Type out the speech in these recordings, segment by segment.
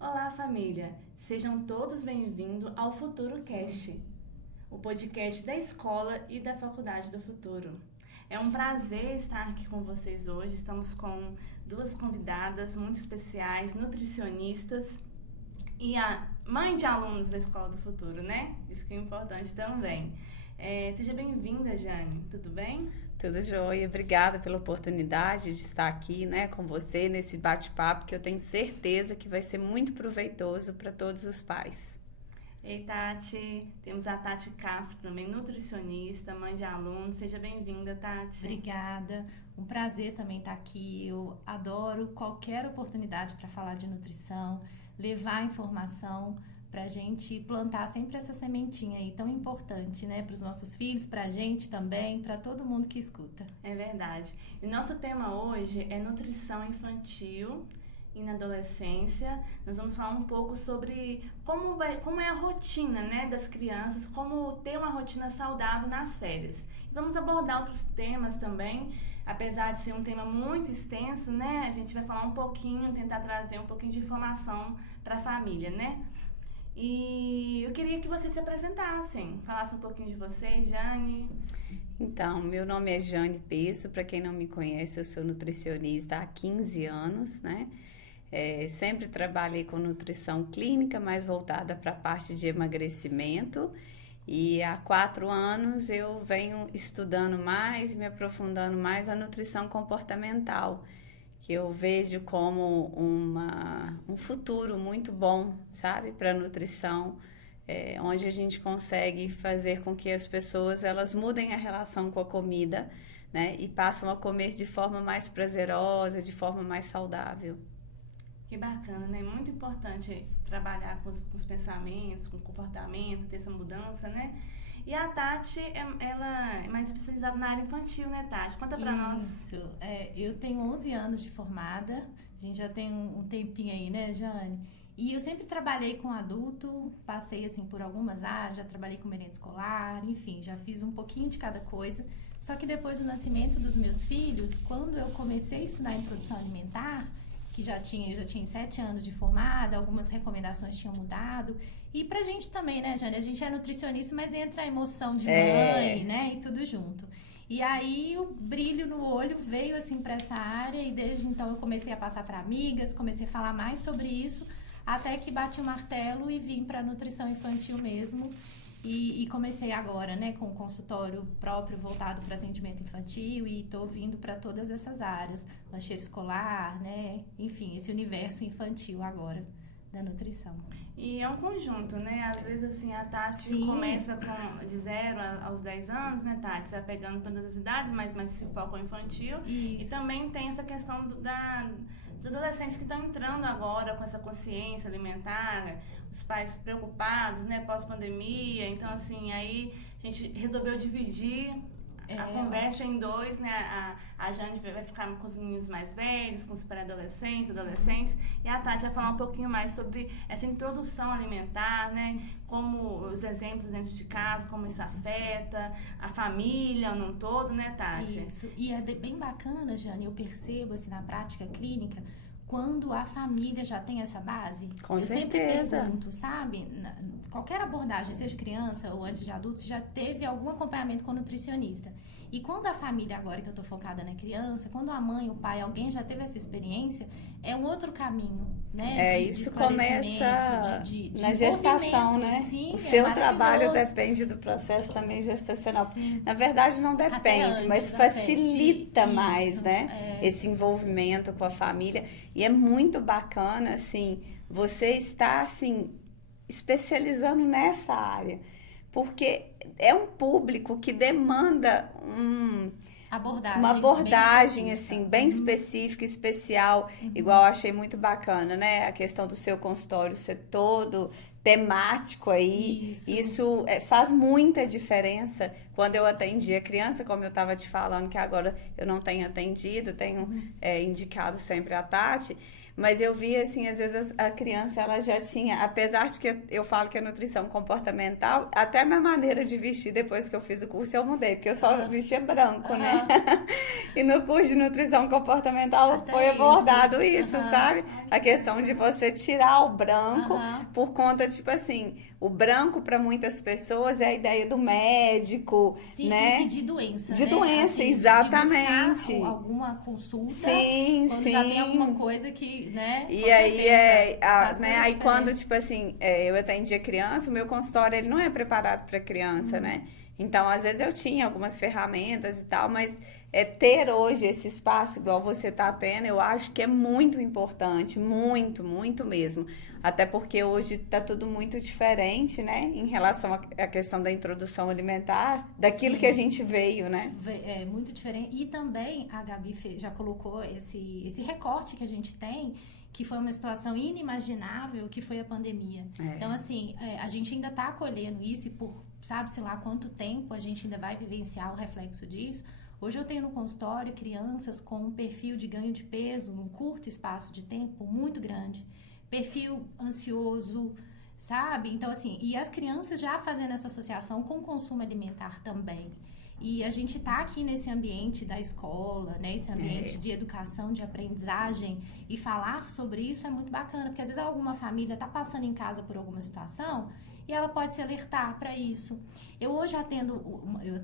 Olá, família! Sejam todos bem-vindos ao Futuro Cast, o podcast da escola e da Faculdade do Futuro. É um prazer estar aqui com vocês hoje. Estamos com duas convidadas muito especiais, nutricionistas e a mãe de alunos da Escola do Futuro, né? Isso que é importante também. Seja bem-vinda, Jane. Tudo bem? Tudo jóia. Obrigada pela oportunidade de estar aqui, né, com você nesse bate-papo que eu tenho certeza que vai ser muito proveitoso para todos os pais. Ei, Tati, temos a Tati Castro também, nutricionista, mãe de alunos. Seja bem-vinda, Tati. Obrigada. Um prazer também estar aqui. Eu adoro qualquer oportunidade para falar de nutrição, levar informação para a gente plantar sempre essa sementinha aí tão importante, né? Para os nossos filhos, para a gente também, para todo mundo que escuta. É verdade. E nosso tema hoje é nutrição infantil e na adolescência. Nós vamos falar um pouco sobre como é a rotina, né, das crianças, como ter uma rotina saudável nas férias. E vamos abordar outros temas também, apesar de ser um tema muito extenso, né? A gente vai falar um pouquinho, tentar trazer um pouquinho de informação para a família, né? E eu queria que vocês se apresentassem, falassem um pouquinho de vocês, Jane. Então, meu nome é Jane Pesso, para quem não me conhece, eu sou nutricionista há 15 anos, né? Sempre trabalhei com nutrição clínica, mais voltada para a parte de emagrecimento. E há 4 anos eu venho estudando mais e me aprofundando mais a nutrição comportamental, que eu vejo como um futuro muito bom, sabe, para a nutrição, onde a gente consegue fazer com que as pessoas elas mudem a relação com a comida, né, e passam a comer de forma mais prazerosa, de forma mais saudável. Que bacana, né? Muito importante trabalhar com os pensamentos, com o comportamento, ter essa mudança, né? E a Tati, ela é mais especializada na área infantil, né, Tati? Conta pra nós. Isso. Eu tenho 11 anos de formada, a gente já tem um tempinho aí, né, Jane? E eu sempre trabalhei com adulto, passei, assim, por algumas áreas, já trabalhei com merenda escolar, enfim, já fiz um pouquinho de cada coisa. Só que depois do nascimento dos meus filhos, quando eu comecei a estudar introdução alimentar, que eu já tinha 7 anos de formada, algumas recomendações tinham mudado. E pra gente também, né, Jane? A gente é nutricionista, mas entra a emoção de mãe, né? E tudo junto. E aí o brilho no olho veio assim pra essa área e desde então eu comecei a passar para amigas, comecei a falar mais sobre isso, até que bati o martelo e vim pra nutrição infantil mesmo. E comecei agora, né, com um consultório próprio voltado para atendimento infantil e estou vindo para todas essas áreas, lancheiro escolar, né, enfim, esse universo infantil agora da nutrição. E é um conjunto, né? Às vezes, assim, a Tati Sim. começa de 0 aos 10 anos, né, Tati? Vai pegando todas as idades, mas se foca no infantil. Isso. E também tem essa questão dos adolescentes que estão entrando agora com essa consciência alimentar, os pais preocupados, né, pós-pandemia. Então, assim, aí a gente resolveu dividir a conversa em 2, né? A Jane vai ficar com os meninos mais velhos, com os pré-adolescentes, adolescentes, e a Tati vai falar um pouquinho mais sobre essa introdução alimentar, né? Como os exemplos dentro de casa, como isso afeta a família no todo, né, Tati? Isso. E é bem bacana, Jane, eu percebo assim na prática clínica, quando a família já tem essa base. Com eu certeza. sempre pergunto, sabe? Qualquer abordagem, seja criança ou antes de adultos, já teve algum acompanhamento com nutricionista. E quando a família, agora que eu tô focada na criança, quando a mãe, o pai, alguém já teve essa experiência, é um outro caminho, né? Isso começa de na gestação, né? Sim, o seu trabalho maravilhoso. depende do processo também gestacional. Sim. Na verdade, não Até depende, antes, mas até. facilita Sim, mais, isso, né? Esse envolvimento com a família. E é muito bacana, assim, você estar, assim, especializando nessa área. Porque é um público que demanda uma abordagem bem assim, bem específica, especial, igual eu achei muito bacana, né? A questão do seu consultório ser todo temático aí, isso faz muita diferença. Quando eu atendi a criança, como eu estava te falando, que agora eu não tenho atendido, tenho indicado sempre a Tati, mas eu vi, assim, às vezes a criança, ela já tinha, apesar de que eu falo que é nutrição comportamental, até a minha maneira de vestir, depois que eu fiz o curso, eu mudei, porque eu só vestia branco, né? E no curso de nutrição comportamental Até foi abordado isso, sabe? a questão de você tirar o branco Aham. por conta, tipo assim, o branco para muitas pessoas é a ideia do médico, Sim, né? e de doença, De né? doença, Assim, exatamente. De buscar alguma consulta Sim, quando sim. já tem alguma coisa que, né? E Com aí certeza, faz né? toda a Aí quando, diferença. tipo assim, eu atendia criança, o meu consultório ele não é preparado para criança, né? Então, às vezes eu tinha algumas ferramentas e tal, mas ter hoje esse espaço igual você tá tendo, eu acho que é muito importante, muito, muito mesmo. Até porque hoje tá tudo muito diferente, né? Em relação à questão da introdução alimentar, daquilo Sim. que a gente veio, né? É muito diferente. E também a Gabi já colocou esse recorte que a gente tem, que foi uma situação inimaginável, que foi a pandemia. Então, assim, a gente ainda está acolhendo isso e por sabe-se lá quanto tempo a gente ainda vai vivenciar o reflexo disso. Hoje eu tenho no consultório crianças com um perfil de ganho de peso num curto espaço de tempo muito grande. Perfil ansioso, sabe? Então, assim, e as crianças já fazendo essa associação com o consumo alimentar também. E a gente tá aqui nesse ambiente da escola, né? Esse ambiente de educação, de aprendizagem, e falar sobre isso é muito bacana, porque às vezes alguma família tá passando em casa por alguma situação e ela pode se alertar para isso. Eu hoje atendo,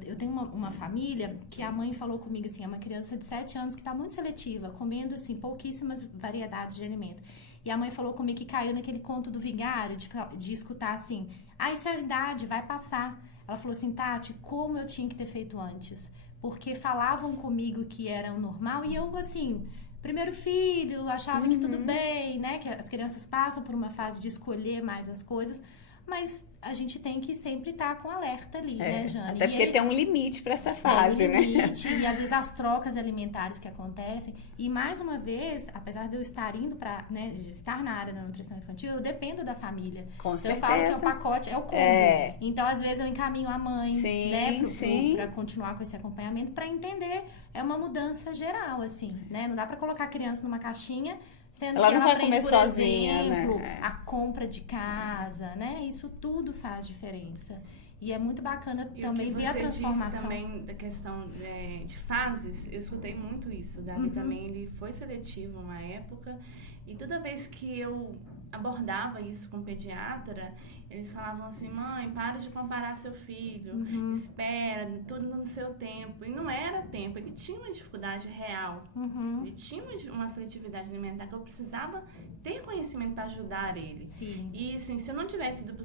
eu tenho uma família que a mãe falou comigo assim, é uma criança de 7 anos que tá muito seletiva, comendo assim pouquíssimas variedades de alimento. E a mãe falou comigo que caiu naquele conto do vigário, de escutar assim, isso é idade, vai passar. Ela falou assim, Tati, como eu tinha que ter feito antes? Porque falavam comigo que era o normal e eu, assim, primeiro filho, achava que tudo bem, né? Que as crianças passam por uma fase de escolher mais as coisas, mas a gente tem que sempre estar com alerta ali, né, Jane? Até porque tem um limite para essa fase, tem um limite, né? E às vezes as trocas alimentares que acontecem. E mais uma vez, apesar de eu estar indo para, né, de estar na área da nutrição infantil, eu dependo da família. Com então, certeza. eu falo que é o pacote, é o combo. Então, às vezes eu encaminho a mãe, sim, né, para continuar com esse acompanhamento, para entender, é uma mudança geral, assim, né? Não dá para colocar a criança numa caixinha, sendo ela que não ela vai aprende, comer por sozinha, exemplo, né? a compra de casa, né? Isso tudo faz diferença. E é muito bacana também ver a transformação. Disse também da questão de fases, eu escutei muito isso. Davi também, ele foi seletivo uma época, e toda vez que eu abordava isso com o pediatra, eles falavam assim, mãe, para de comparar seu filho, espera, tudo no seu tempo. E não era tempo, ele tinha uma dificuldade real, ele tinha uma seletividade alimentar que eu precisava ter conhecimento para ajudar ele. Sim. E assim, se eu não tivesse ido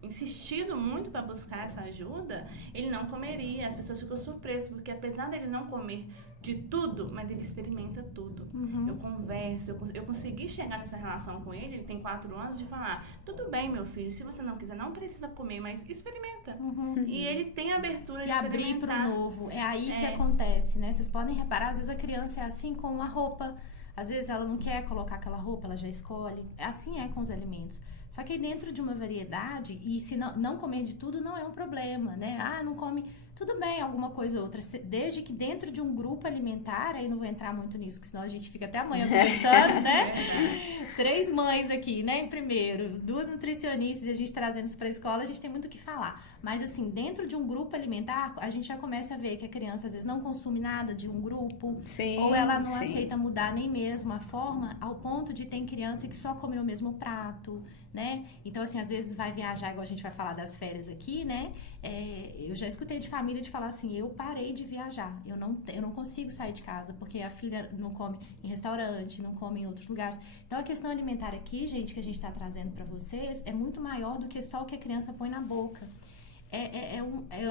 insistido muito para buscar essa ajuda, ele não comeria. As pessoas ficam surpresas, porque apesar dele não comer de tudo, mas ele experimenta tudo. Eu converso, eu consegui chegar nessa relação com ele, ele tem 4 anos, de falar, tudo bem, meu filho, se você não quiser, não precisa comer, mas experimenta. E ele tem abertura se de abrir para o novo. É aí que acontece, né? Vocês podem reparar, às vezes a criança é assim com a roupa. Às vezes ela não quer colocar aquela roupa, ela já escolhe. Assim é com os alimentos. Só que dentro de uma variedade, e se não comer de tudo não é um problema, né? Não come, tudo bem, alguma coisa ou outra. Desde que dentro de um grupo alimentar, aí não vou entrar muito nisso, que senão a gente fica até amanhã conversando, né? 3 mães aqui, né? Primeiro, 2 nutricionistas e a gente trazendo isso para a escola, a gente tem muito o que falar. Mas assim, dentro de um grupo alimentar, a gente já começa a ver que a criança às vezes não consome nada de um grupo, ou ela não aceita mudar nem mesmo a forma, ao ponto de ter criança que só come no mesmo prato, né? Então, assim, às vezes vai viajar, igual a gente vai falar das férias aqui, né? Eu já escutei de família de falar assim, eu parei de viajar, eu não consigo sair de casa, porque a filha não come em restaurante, não come em outros lugares. Então, a questão alimentar aqui, gente, que a gente tá trazendo para vocês, é muito maior do que só o que a criança põe na boca.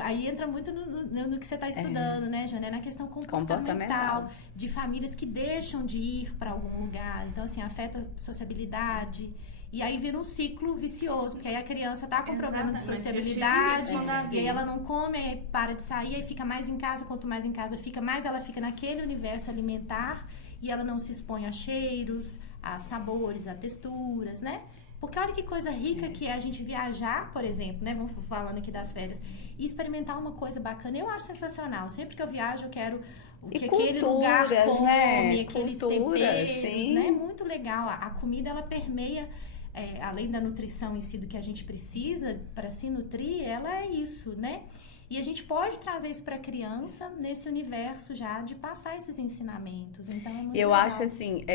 Aí entra muito no que você está estudando, né, Jane? Na questão comportamental, de famílias que deixam de ir para algum lugar. Então, assim, afeta a sociabilidade. E aí vira um ciclo vicioso, porque aí a criança tá com problema de sociabilidade, e aí ela não come, aí para de sair, aí fica mais em casa, quanto mais em casa fica, mais ela fica naquele universo alimentar, e ela não se expõe a cheiros, a sabores, a texturas, né? Porque olha que coisa rica que é a gente viajar, por exemplo, né? Vamos falando aqui das férias, e experimentar uma coisa bacana. Eu acho sensacional. Sempre que eu viajo, eu quero o que aquele lugar come, né? Aqueles temperos, né? É muito legal. A comida, ela permeia, além da nutrição em si, do que a gente precisa para se nutrir, ela é isso, né? E a gente pode trazer isso para a criança nesse universo já de passar esses ensinamentos. Então, é muito Eu legal. acho assim,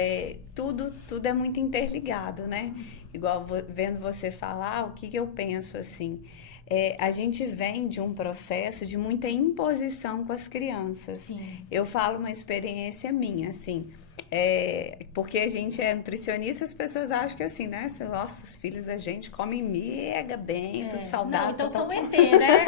tudo é muito interligado, né? Igual vendo você falar, o que eu penso assim? A gente vem de um processo de muita imposição com as crianças. Sim. Eu falo uma experiência minha, assim, porque a gente é nutricionista, as pessoas acham que assim, né? Nossa, os filhos da gente comem mega bem, tudo saudável. Não, então tal, são tal. ET, né?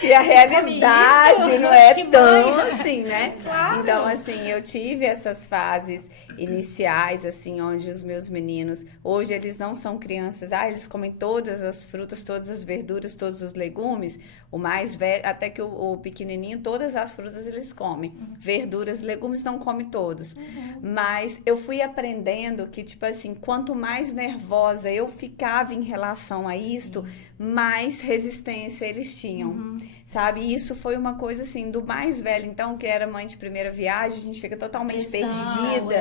E a realidade não é Que tão mãe. assim, né? Claro. Então, assim, eu tive essas fases iniciais, assim, onde os meus meninos, hoje eles não são crianças, eles comem todas as frutas, todas as verduras, todos os legumes. O mais velho, até que o pequenininho, todas as frutas eles comem. Verduras, legumes não come todos. Mas eu fui aprendendo que, tipo assim, quanto mais nervosa eu ficava em relação a isto, mais resistência eles tinham, sabe? E isso foi uma coisa, assim, do mais velho, então, que era mãe de primeira viagem, a gente fica totalmente perdida,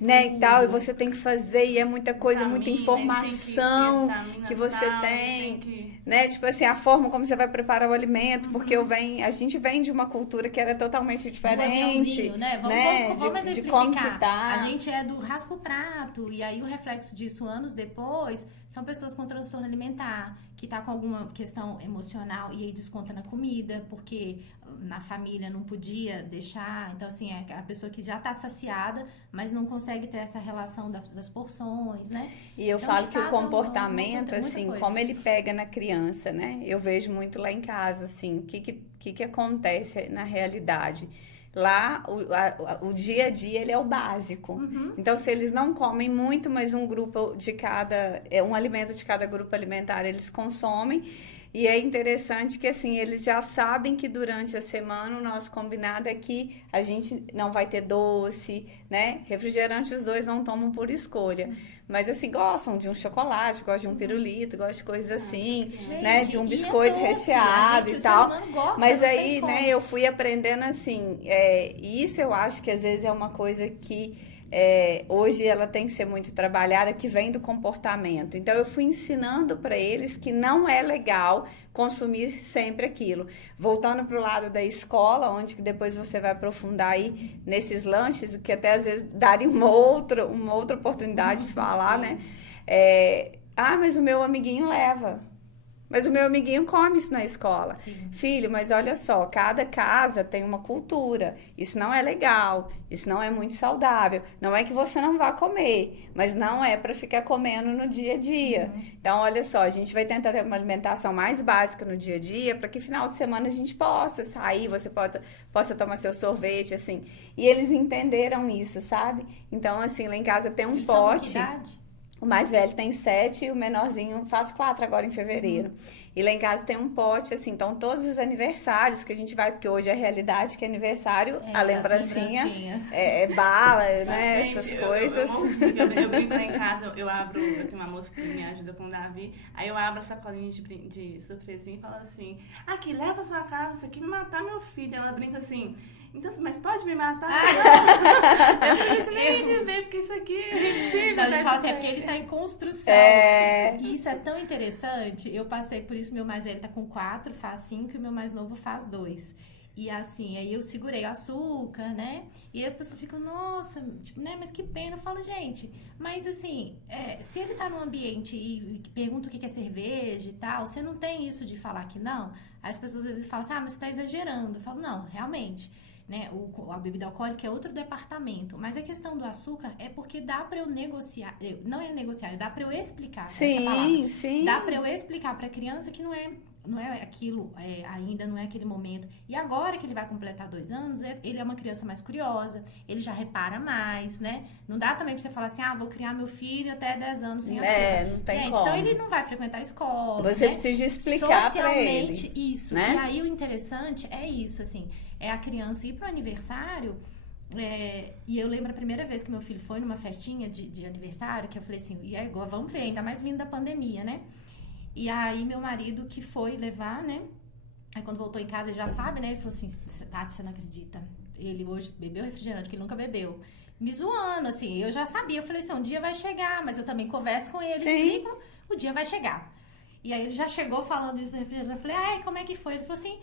né, e tal, e você tem que fazer, e é muita coisa, muita informação que você tem, né? Tipo assim, a forma como você vai preparar o alimento, porque a gente vem de uma cultura que era totalmente diferente, né? Vamos de como que exemplificar. tá. A gente é do raspa o prato, e aí o reflexo disso anos depois são pessoas com transtorno alimentar, que tá com alguma questão emocional e aí desconta na comida, porque na família não podia deixar. Então, assim, é a pessoa que já tá saciada, mas não consegue ter essa relação das porções, né? E eu Então, falo de que o fato, comportamento, muita assim, coisa. como ele pega na criança, né? Eu vejo muito lá em casa, assim, o que acontece na realidade. Lá, o dia a dia, ele é o básico. Então, se eles não comem muito, mas um alimento de cada grupo alimentar eles consomem. E é interessante que, assim, eles já sabem que durante a semana o nosso combinado é que a gente não vai ter doce, né? Refrigerante os dois não tomam por escolha. Mas, assim, gostam de um chocolate, gostam de um pirulito, gostam de coisas assim, Gente, né? De um e biscoito doce, recheado e tal. O ser humano gosta, Mas não aí, tem como. né, eu fui aprendendo assim, isso eu acho que às vezes é uma coisa que hoje ela tem que ser muito trabalhada, que vem do comportamento. Então eu fui ensinando para eles que não é legal consumir sempre aquilo. Voltando para o lado da escola, onde que depois você vai aprofundar aí nesses lanches, que até às vezes daria uma outra oportunidade de falar, né? Mas o meu amiguinho leva. Mas o meu amiguinho come isso na escola. Sim. Filho, mas olha só, cada casa tem uma cultura. Isso não é legal, isso não é muito saudável. Não é que você não vá comer, mas não é para ficar comendo no dia a dia. Então, olha só, a gente vai tentar ter uma alimentação mais básica no dia a dia, para que final de semana a gente possa sair, você possa tomar seu sorvete, assim. E eles entenderam isso, sabe? Então, assim, lá em casa tem um Eles são de pote. que idade? O mais velho tem 7 e o menorzinho faz 4 agora em fevereiro. E lá em casa tem um pote, assim, então todos os aniversários que a gente vai, porque hoje é a realidade que é aniversário, a lembrancinha é bala, né, Gente, essas coisas. Eu brinco lá em casa, eu tenho uma moça que me ajuda com o Davi, aí eu abro a sacolinha de surpresinha e falo assim, aqui, leva pra sua casa, isso aqui vai matar meu filho. Ela brinca assim, então, mas pode me matar? Eu não nem viver, porque isso aqui é impossível. Então, a gente fala assim, é porque ele tá em construção. E isso é tão interessante. Eu passei por isso, meu mais velho tá com 4, faz 5, e o meu mais novo faz 2. E assim, aí eu segurei o açúcar, né? E aí as pessoas ficam, nossa, tipo, né? Mas que pena. Eu falo, gente, mas assim, se ele tá num ambiente e pergunta o que é cerveja e tal, você não tem isso de falar que não? Aí as pessoas às vezes falam assim, mas você tá exagerando. Eu falo, não, realmente. Né, a bebida alcoólica é outro departamento, mas a questão do açúcar é porque dá pra eu negociar, não é negociar, dá pra eu explicar essa palavra. Sim. Dá pra eu explicar pra criança que não é aquilo, ainda não é aquele momento. E agora que ele vai completar 2 anos, ele é uma criança mais curiosa, ele já repara mais, né? Não dá também pra você falar assim, vou criar meu filho até 10 anos sem açúcar. Não tem gente, como. então ele não vai frequentar a escola. Você né? precisa explicar pra ele. Socialmente, isso. Né? E aí o interessante é isso, assim, é a criança ir pro aniversário. E eu lembro a primeira vez que meu filho foi numa festinha de aniversário, que eu falei assim, e agora vamos ver, ainda mais vindo da pandemia, né? E aí meu marido que foi levar, né? Aí quando voltou em casa, ele já sabe, né? Ele falou assim, Tati, você não acredita? Ele hoje bebeu refrigerante, que ele nunca bebeu. Me zoando, assim, eu já sabia. Eu falei assim, um dia vai chegar, mas eu também converso com ele, explico, o dia vai chegar. E aí ele já chegou falando disso no refrigerante. Eu falei, ai, como é que foi? Ele falou assim,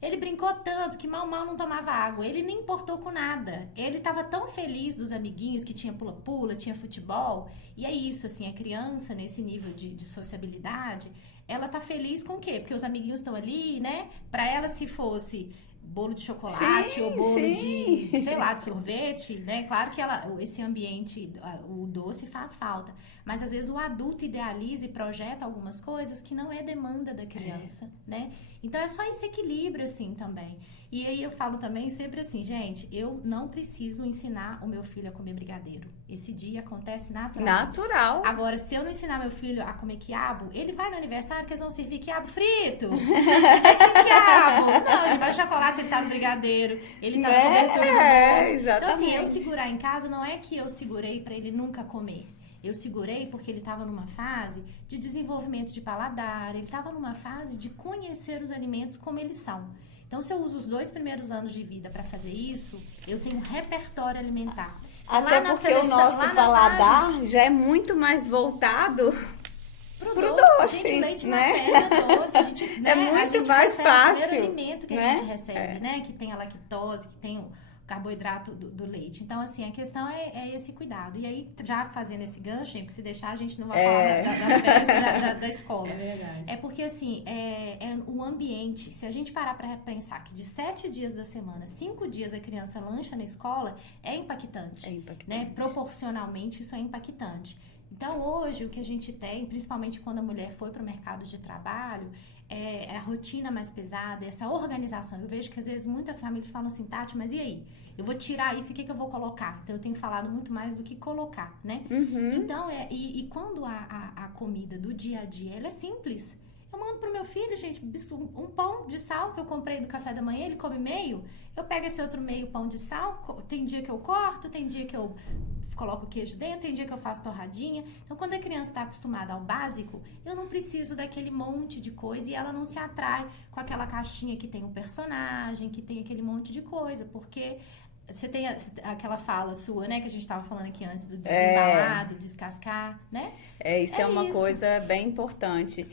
ele brincou tanto que mal não tomava água. Ele nem importou com nada. Ele tava tão feliz dos amiguinhos que tinha pula-pula, tinha futebol. E é isso, assim, a criança nesse nível de sociabilidade, ela tá feliz com o quê? Porque os amiguinhos estão ali, né? Pra ela, se fosse bolo de chocolate ou bolo de, sei lá, de sorvete, né? Claro que esse ambiente, o doce faz falta. Mas às vezes o adulto idealiza e projeta algumas coisas que não é demanda da criança, né? Então é só esse equilíbrio, assim, também. E aí eu falo também sempre assim, gente, eu não preciso ensinar o meu filho a comer brigadeiro. Esse dia acontece naturalmente. Natural. Agora, se eu não ensinar meu filho a comer quiabo, ele vai no aniversário que eles vão servir quiabo frito. De quiabo. Não, gente, mas o chocolate ele tá no brigadeiro, ele tá no cobertor do bolo. Exatamente. Então, assim, eu segurar em casa não é que eu segurei pra ele nunca comer. Eu segurei porque ele estava numa fase de desenvolvimento de paladar, ele estava numa fase de conhecer os alimentos como eles são. Então, se eu uso os 2 primeiros anos de vida para fazer isso, eu tenho um repertório alimentar. Até porque o nosso paladar já é muito mais voltado pro doce, gente, leite né? materno, doce, a gente, né? É muito a gente mais recebe fácil, o primeiro alimento que né? a gente recebe, né? Que tem a lactose, que tem o carboidrato do leite. Então, assim, a questão é esse cuidado. E aí, já fazendo esse gancho, porque se deixar, a gente não vai falar das férias da escola. É verdade. É porque, assim, o ambiente, se a gente parar pra pensar que de 7 dias da semana, 5 dias a criança lancha na escola, é impactante. É impactante. Né? Proporcionalmente, isso é impactante. Então, hoje, o que a gente tem, principalmente quando a mulher foi para o mercado de trabalho, é a rotina mais pesada, essa organização. Eu vejo que, às vezes, muitas famílias falam assim, Tati, mas e aí? Eu vou tirar isso, o que eu vou colocar? Então, eu tenho falado muito mais do que colocar, né? Uhum. Então, e quando a comida do dia a dia, ela é simples. Eu mando pro meu filho, gente, um pão de sal que eu comprei do café da manhã, ele come meio. Eu pego esse outro meio pão de sal, tem dia que eu corto, tem dia que eu coloco queijo dentro, tem dia que eu faço torradinha. Então, quando a criança está acostumada ao básico, eu não preciso daquele monte de coisa e ela não se atrai com aquela caixinha que tem um personagem, que tem aquele monte de coisa, porque você tem aquela fala sua, né, que a gente estava falando aqui antes do desembalar, do descascar, né? Isso é uma coisa bem importante.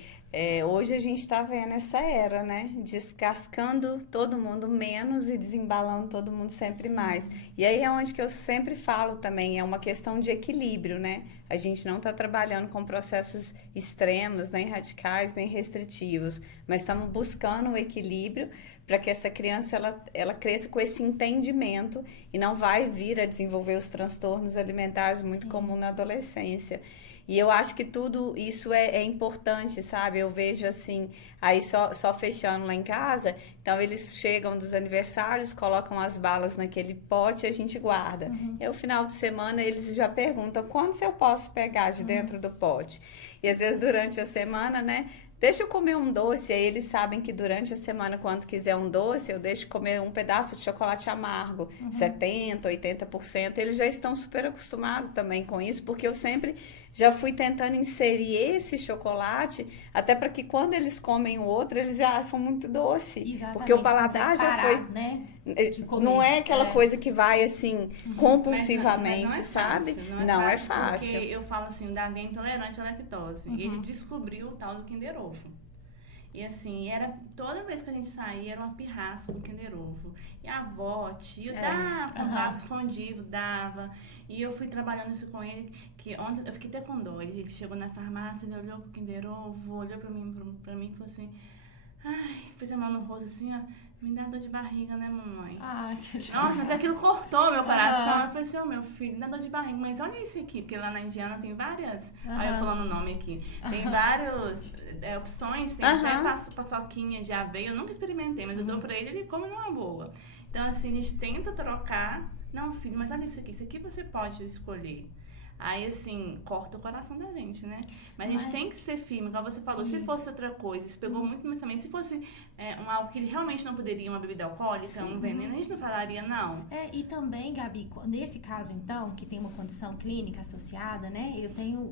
Hoje a gente está vendo essa era, né? Descascando todo mundo menos e desembalando todo mundo sempre mais. E aí é onde que eu sempre falo também, é uma questão de equilíbrio, né? A gente não está trabalhando com processos extremos, nem radicais, nem restritivos, mas estamos buscando o equilíbrio para que essa criança ela cresça com esse entendimento e não vai vir a desenvolver os transtornos alimentares muito comum na adolescência. E eu acho que tudo isso é importante, sabe? Eu vejo assim, aí só fechando lá em casa, então eles chegam dos aniversários, colocam as balas naquele pote e a gente guarda. E ao final de semana eles já perguntam, quantos eu posso pegar de dentro do pote? E às vezes durante a semana, né? Deixa eu comer um doce, aí eles sabem que durante a semana, quando quiser um doce, eu deixo comer um pedaço de chocolate amargo, 70%, 80%, eles já estão super acostumados também com isso, porque eu sempre já fui tentando inserir esse chocolate, até para que quando eles comem o outro, eles já acham muito doce. Exatamente, porque o paladar já parar, foi... né? Não é aquela coisa que vai assim, compulsivamente, mas não é sabe? fácil, Não é fácil. Porque eu falo assim, o Davi é intolerante à lactose. E ele descobriu o tal do Kinder Ovo. E assim, toda vez que a gente saía, era uma pirraça do Kinder Ovo. E a avó, tio, comprava escondido, dava. E eu fui trabalhando isso com ele, que ontem eu fiquei até com dó. Ele chegou na farmácia, ele olhou pro Kinder Ovo, olhou pra mim e falou assim, ai, fez a mão no rosto assim, ó, me dá dor de barriga, né, mamãe? Ai, que Nossa, mas aquilo cortou meu coração. Eu falei assim, meu filho, me dá dor de barriga, mas olha isso aqui, porque lá na Indiana tem várias, olha eu falando o nome aqui, tem várias opções, tem até paçoquinha de aveia, eu nunca experimentei, mas eu dou pra ele come numa boa. Então, assim, a gente tenta trocar, não, filho, mas olha isso aqui você pode escolher. Aí, assim, corta o coração da gente, né? Mas a gente tem que ser firme, igual você falou. Se fosse outra coisa, isso pegou muito mais também. Se fosse algo que ele realmente não poderia, uma bebida alcoólica, um veneno, a gente não falaria, não. E também, Gabi, nesse caso, então, que tem uma condição clínica associada, né? Eu tenho,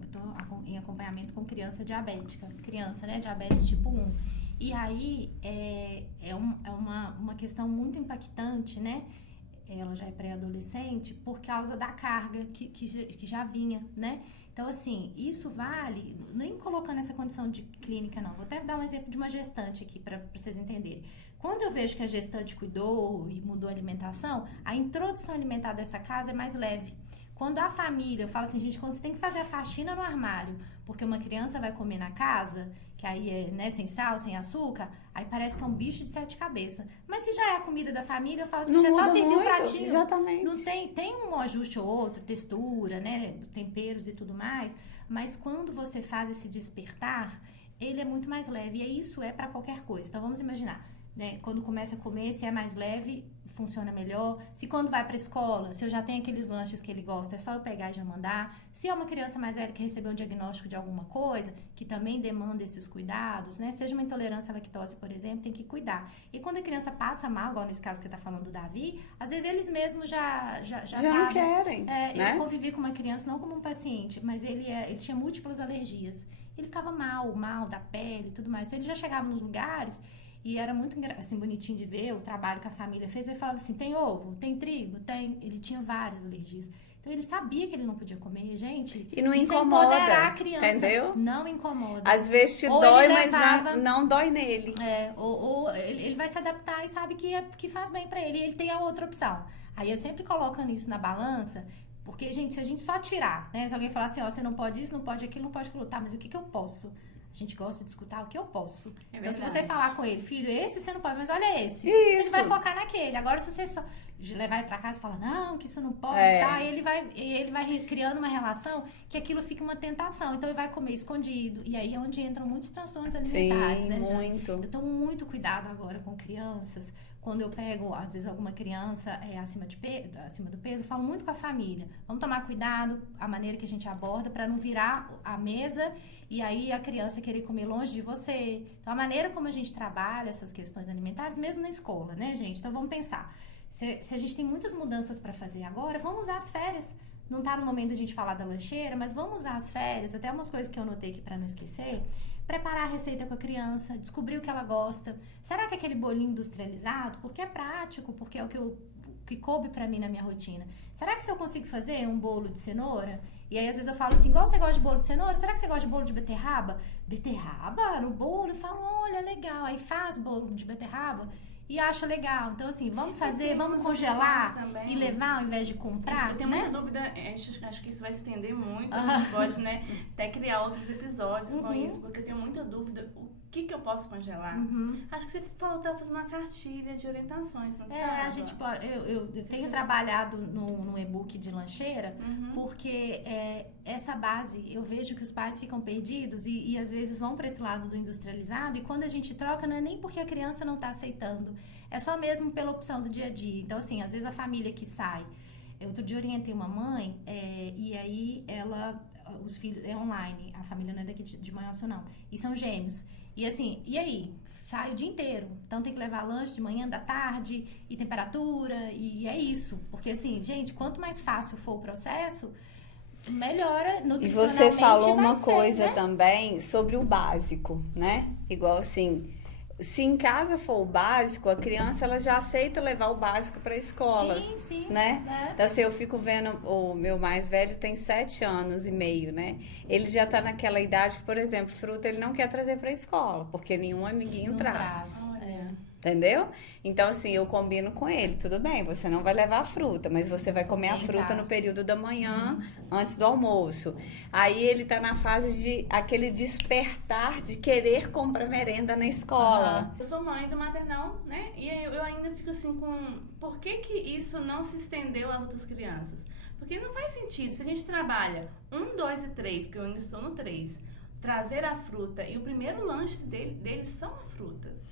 eu tô em acompanhamento com criança diabética. Criança, né? Diabetes tipo 1. E aí, é uma questão muito impactante, né? ela já é pré-adolescente, por causa da carga que já vinha, né? Então, assim, isso vale, nem colocando essa condição de clínica, não. Vou até dar um exemplo de uma gestante aqui, para vocês entenderem. Quando eu vejo que a gestante cuidou e mudou a alimentação, a introdução alimentar dessa casa é mais leve. Quando a família, eu falo assim, gente, quando você tem que fazer a faxina no armário, porque uma criança vai comer na casa, que aí é, né, sem sal, sem açúcar, aí parece que é um bicho de 7 cabeças. Mas se já é a comida da família, eu falo assim, Não já é só muda servir o muito, pratinho. exatamente. Não tem um ajuste ou outro, textura, né, temperos e tudo mais, mas quando você faz esse despertar, ele é muito mais leve, e isso é para qualquer coisa. Então vamos imaginar, né, quando começa a comer, se é mais leve, funciona melhor. Se quando vai para a escola, se eu já tenho aqueles lanches que ele gosta, é só eu pegar e já mandar. Se é uma criança mais velha que recebeu um diagnóstico de alguma coisa, que também demanda esses cuidados, né? Seja uma intolerância à lactose, por exemplo, tem que cuidar. E quando a criança passa mal, igual nesse caso que você está falando do Davi, às vezes eles mesmos já sabem. Não querem, né? Eu convivi com uma criança, não como um paciente, mas ele tinha múltiplas alergias. Ele ficava mal da pele e tudo mais. Então, ele já chegava nos lugares. E era muito assim, bonitinho de ver o trabalho que a família fez. Ele falava assim, tem ovo? Tem trigo? Tem. Ele tinha várias alergias. Então, ele sabia que ele não podia comer. Gente, e não isso incomoda, empoderar a criança. entendeu? Não incomoda. Às vezes te Ou dói, ele mas levava- não dói nele. Ou ele vai se adaptar e sabe que faz bem pra ele. E ele tem a outra opção. Aí, eu sempre colocando isso na balança. Porque, gente, se a gente só tirar, né? Se alguém falar assim, ó, você não pode isso, não pode aquilo, não pode aquilo. Tá, mas o que eu posso? A gente gosta de escutar o que eu posso. Então, se você falar com ele, filho, esse você não pode, mas olha esse. Ele vai focar naquele. Agora, se você só levar ele pra casa e falar, não, que isso não pode, tá? Ele vai criando uma relação que aquilo fica uma tentação. Então, ele vai comer escondido. E aí é onde entram muitos transtornos alimentares, né? Muito. Eu tomo muito cuidado agora com crianças. Quando eu pego, às vezes, alguma criança acima do peso, eu falo muito com a família. Vamos tomar cuidado, a maneira que a gente aborda, para não virar a mesa e aí a criança querer comer longe de você. Então, a maneira como a gente trabalha essas questões alimentares, mesmo na escola, né, gente? Então, vamos pensar. Se a gente tem muitas mudanças para fazer agora, vamos usar as férias. Não tá no momento da gente falar da lancheira, mas vamos usar as férias, até umas coisas que eu anotei aqui para não esquecer. Preparar a receita com a criança, descobrir o que ela gosta. Será que aquele bolinho industrializado, porque é prático, porque é o que coube pra mim na minha rotina. Será que se eu consigo fazer um bolo de cenoura? E aí, às vezes eu falo assim, igual você gosta de bolo de cenoura, será que você gosta de bolo de beterraba? Beterraba no bolo? Eu falo, olha, legal. Aí faz bolo de beterraba e acha legal. Então, assim, vamos fazer, vamos congelar e levar ao invés de comprar, eu tenho né? muita dúvida, acho que isso vai estender muito, a gente pode, né, até criar outros episódios com isso, porque eu tenho muita dúvida, o que eu posso congelar? Acho que você falou que estava fazendo uma cartilha de orientações, não a gente pode, eu tenho trabalhado no e-book de lancheira, porque essa base, eu vejo que os pais ficam perdidos e às vezes vão para esse lado do industrializado, e quando a gente troca, não é nem porque a criança não está aceitando, é só mesmo pela opção do dia a dia. Então, assim, às vezes a família que sai, outro dia orientei uma mãe, e aí os filhos, é online, a família não é daqui de Manhuaçu, não, e são gêmeos. E assim, e aí? Sai o dia inteiro. Então tem que levar lanche de manhã, da tarde, e temperatura, e é isso. Porque assim, gente, quanto mais fácil for o processo, melhora nutricionalmente. E você falou uma ser, coisa né? também sobre o básico, né? Igual assim, se em casa for o básico, a criança ela já aceita levar o básico para a escola. Sim. Né? Então, assim, eu fico vendo, o meu mais velho tem 7 anos e meio, né? Ele já tá naquela idade que, por exemplo, fruta ele não quer trazer para a escola, porque nenhum amiguinho Não traz. traz. Entendeu? Então, assim, eu combino com ele. Tudo bem, você não vai levar a fruta, mas você vai comer a fruta no período da manhã, antes do almoço. Aí ele tá na fase de aquele despertar de querer comprar merenda na escola. Eu sou mãe do maternal, né? E eu ainda fico assim com... Por que isso não se estendeu às outras crianças? Porque não faz sentido. Se a gente trabalha 1, 2 e 3, porque eu ainda estou no 3, trazer a fruta e o primeiro lanche deles são a fruta.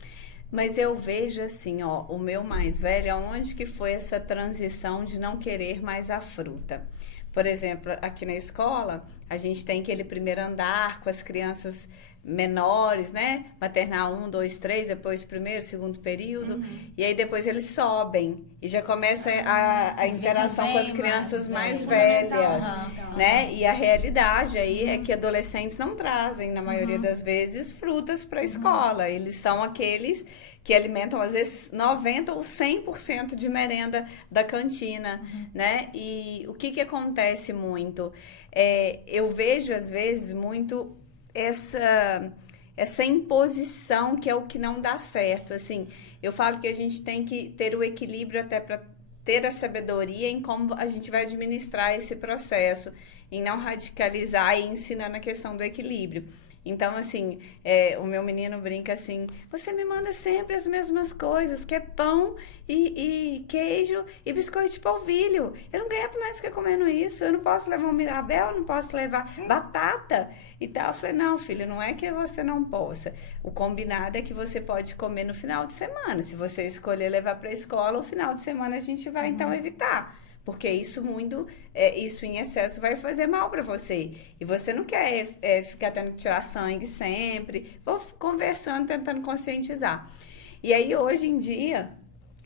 Mas eu vejo assim, ó, o meu mais velho, aonde que foi essa transição de não querer mais a fruta? Por exemplo, aqui na escola, a gente tem aquele primeiro andar com as crianças menores, né? Maternal 1, 2, 3, depois primeiro, segundo período. E aí depois eles sobem e já começa a interação com as crianças mais velhas, né? E a realidade aí é que adolescentes não trazem, na maioria das vezes, frutas para a escola. Eles são aqueles que alimentam, às vezes, 90% ou 100% de merenda da cantina, né? E o que acontece muito? Eu vejo, às vezes, muito essa imposição que é o que não dá certo, assim. Eu falo que a gente tem que ter o equilíbrio até para ter a sabedoria em como a gente vai administrar esse processo, em não radicalizar e ensinando a questão do equilíbrio. Então, assim, o meu menino brinca assim, você me manda sempre as mesmas coisas, que é pão e queijo e biscoito de polvilho. Eu não aguento mais ficar comendo isso, eu não posso levar um Mirabel, não posso levar batata e tal. Eu falei, não, filho, não é que você não possa. O combinado é que você pode comer no final de semana. Se você escolher levar para a escola, o final de semana a gente vai, então, evitar. Porque isso em excesso vai fazer mal para você. E você não quer ficar tendo que tirar sangue sempre. Vou conversando, tentando conscientizar. E aí, hoje em dia,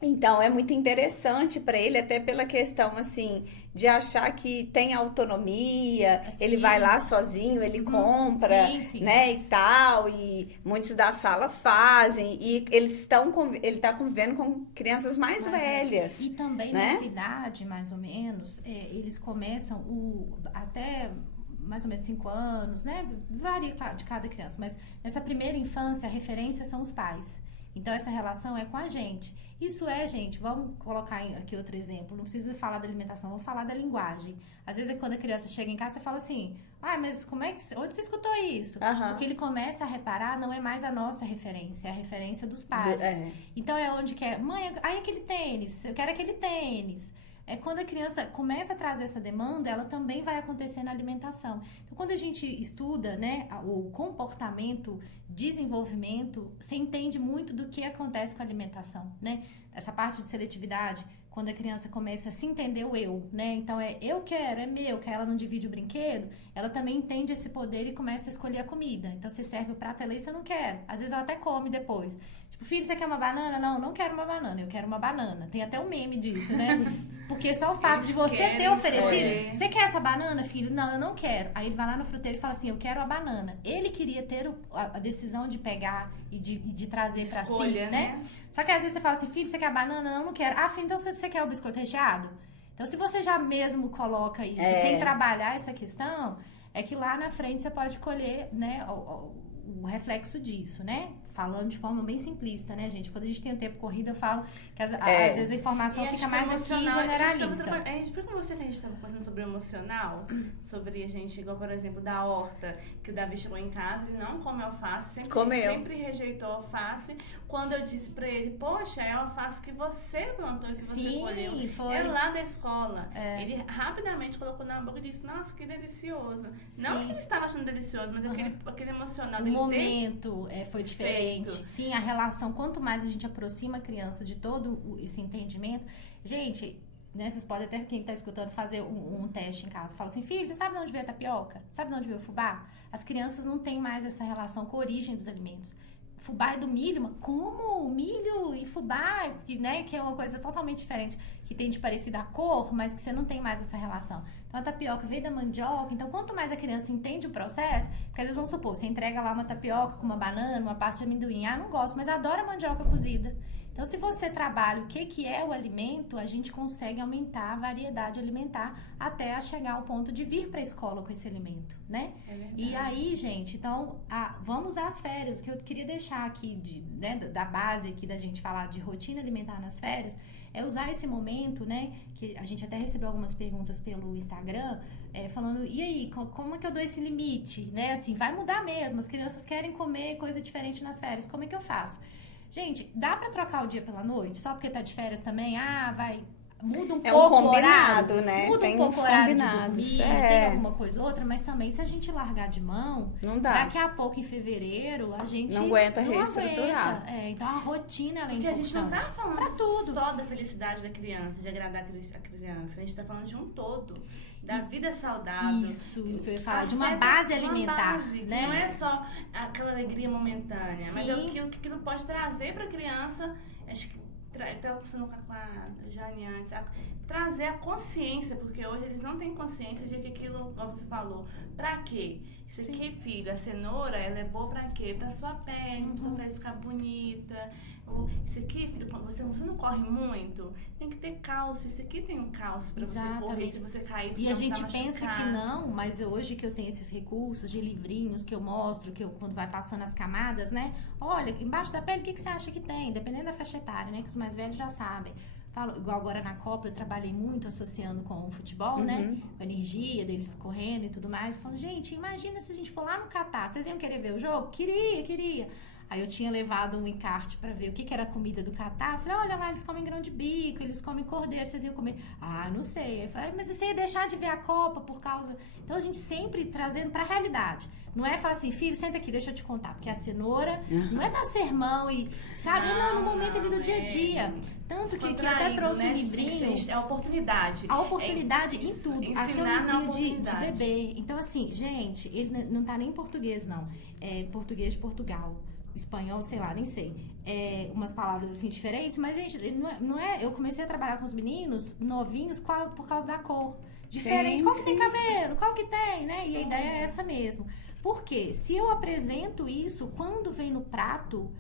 então, é muito interessante para ele, até pela questão, assim, de achar que tem autonomia, ele vai lá sozinho, ele compra, né, e tal, e muitos da sala fazem, e ele está convivendo com crianças mais velhas. E também, né? Nessa idade, mais ou menos, eles começam até mais ou menos 5 anos, né, varia de cada criança, mas nessa primeira infância, a referência são os pais. Então, essa relação é com a gente. Isso gente, vamos colocar aqui outro exemplo, não precisa falar da alimentação, vamos falar da linguagem. Às vezes, quando a criança chega em casa, você fala assim, mas onde você escutou isso? O que ele começa a reparar não é mais a nossa referência, é a referência dos pais. Então, é onde que mãe, aquele tênis, eu quero aquele tênis. Quando a criança começa a trazer essa demanda, ela também vai acontecer na alimentação. Então, quando a gente estuda, né, o comportamento, desenvolvimento, você entende muito do que acontece com a alimentação, né? Essa parte de seletividade, quando a criança começa a se entender o eu, né? Então, eu quero, é meu, que ela não divide o brinquedo, ela também entende esse poder e começa a escolher a comida. Então, você serve o prato, ela, isso eu não quero. Às vezes, ela até come depois. Tipo, filho, você quer uma banana? Não quero uma banana, eu quero uma banana. Tem até um meme disso, né? Porque só o fato de você ter oferecido, você quer essa banana, filho? Não, eu não quero. Aí ele vai lá no fruteiro e fala assim, eu quero a banana. Ele queria ter a decisão de pegar e de trazer pra si, né? Só que às vezes você fala assim, filho, você quer a banana? Não quero. Filho, então você quer o biscoito recheado? Então, se você já mesmo coloca isso sem trabalhar essa questão, é que lá na frente você pode colher, né, o reflexo disso, né? Falando de forma bem simplista, né, gente? Quando a gente tem o tempo corrido, eu falo que às vezes a informação fica mais aqui generalista. Foi com você que a gente estava conversando sobre o emocional, sobre a gente, igual, por exemplo, da horta, que o Davi chegou em casa, ele não come alface, sempre rejeitou alface. Quando eu disse pra ele, poxa, é a alface que você plantou, que você colheu, foi. É lá da escola. Ele rapidamente colocou na boca e disse, nossa, que delicioso. Não que ele estava achando delicioso, mas aquele emocional dele. O momento foi diferente. Sim, a relação, quanto mais a gente aproxima a criança de todo esse entendimento, gente, né, vocês podem até, quem está escutando, fazer um teste em casa. Fala assim, filho, você sabe de onde veio a tapioca? Sabe de onde veio o fubá? As crianças não têm mais essa relação com a origem dos alimentos. Fubá é do milho, mas como? Milho e fubá, né, que é uma coisa totalmente diferente, que tem de parecida a cor, mas que você não tem mais essa relação. Então, a tapioca veio da mandioca. Então, quanto mais a criança entende o processo, porque às vezes, vamos supor, você entrega lá uma tapioca com uma banana, uma pasta de amendoim. Não gosto, mas adoro mandioca cozida. Então, se você trabalha o que é o alimento, a gente consegue aumentar a variedade alimentar até chegar ao ponto de vir para a escola com esse alimento, né? E aí, gente, então, vamos às férias. O que eu queria deixar aqui, da base aqui da gente falar de rotina alimentar nas férias, é usar esse momento, né? Que a gente até recebeu algumas perguntas pelo Instagram, falando, e aí, como é que eu dou esse limite, né? Assim, vai mudar mesmo, as crianças querem comer coisa diferente nas férias, como é que eu faço? Gente, dá pra trocar o dia pela noite? Só porque tá de férias também? Muda um pouco o horário, né? Muda um pouco o horário de dormir, tem alguma coisa ou outra, mas também se a gente largar de mão, não dá. Daqui a pouco, em fevereiro, a gente não aguenta reestruturar. Então, a rotina, ela é porque importante. Porque a gente não tá falando só da felicidade da criança, de agradar a criança. A gente tá falando de um todo. da vida saudável. Isso, que eu ia falar, de uma base alimentar, né? Não é só aquela alegria momentânea, mas é aquilo que aquilo pode trazer para a criança. Acho que estava conversando com a Jane antes, trazer a consciência, porque hoje eles não têm consciência de que aquilo, como você falou, pra quê? Isso aqui, filho, a cenoura, ela é boa pra quê? Pra sua pele, pra sua pele ficar bonita. Isso aqui, filho, você não corre muito, tem que ter cálcio. Isso aqui tem um cálcio pra você correr, se você cair, você e não a gente tá pensa que não, mas hoje que eu tenho esses recursos de livrinhos que eu mostro, que eu, quando vai passando as camadas, né? Olha, embaixo da pele, o que você acha que tem? Dependendo da faixa etária, né? Que os mais velhos já sabem. Falo, igual agora na Copa, eu trabalhei muito associando com o futebol, né? Com a energia deles correndo e tudo mais. Eu falo, gente, imagina se a gente for lá no Catar, vocês iam querer ver o jogo? Queria. Aí eu tinha levado um encarte pra ver o que era a comida do Catar. Eu falei, olha lá, eles comem grão de bico, eles comem cordeiro, vocês iam comer? Ah, não sei. Aí eu falei, mas você ia deixar de ver a Copa por causa... Então a gente sempre trazendo pra realidade. Não é falar assim, filho, senta aqui, deixa eu te contar. Porque a cenoura não é dar sermão e, sabe? Não, no momento ali do dia a dia. Tanto que eu até trouxe um livrinho. É a oportunidade. A oportunidade em tudo. Aqui é um livrinho de bebê. Então, assim, gente, ele não tá nem em português, não. É português de Portugal. Espanhol, sei lá, nem sei. Umas palavras assim diferentes, mas, gente, não é. Eu comecei a trabalhar com os meninos novinhos por causa da cor. Diferente. Qual que tem cabelo? Qual que tem, né? E a ideia é essa mesmo. Por quê? Se eu apresento isso, quando vem no prato,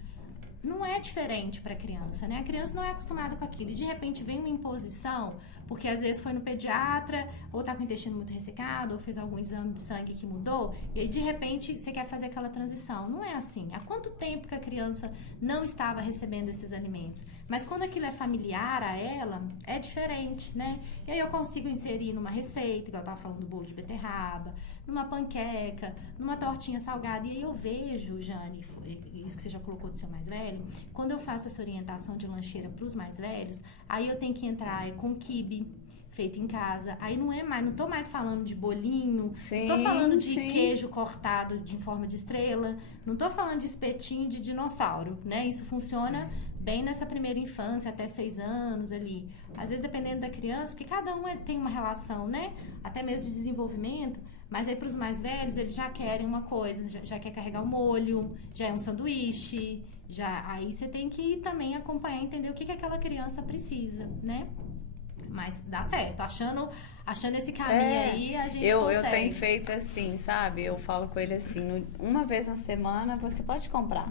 não é diferente para a criança, né? A criança não é acostumada com aquilo. E de repente vem uma imposição, porque às vezes foi no pediatra, ou tá com o intestino muito ressecado, ou fez algum exame de sangue que mudou, e aí de repente você quer fazer aquela transição. Não é assim. Há quanto tempo que a criança não estava recebendo esses alimentos? Mas quando aquilo é familiar a ela, é diferente, né? E aí eu consigo inserir numa receita, igual eu tava falando do bolo de beterraba, numa panqueca, numa tortinha salgada. E aí eu vejo, Jane, isso que você já colocou do seu mais velho, quando eu faço essa orientação de lancheira para os mais velhos, aí eu tenho que entrar com quibe feito em casa. Aí não tô mais falando de bolinho, não tô falando de queijo cortado em forma de estrela, não tô falando de espetinho de dinossauro, né? Isso funciona bem nessa primeira infância, até 6 anos ali. Às vezes, dependendo da criança, porque cada um tem uma relação, né? Até mesmo de desenvolvimento. Mas aí, para os mais velhos, eles já querem uma coisa, já quer carregar um molho, já é um sanduíche, aí você tem que também acompanhar e entender o que aquela criança precisa, né? Mas dá certo, achando esse caminho aí, a gente consegue. Eu tenho feito assim, sabe? Eu falo com ele assim, uma vez na semana você pode comprar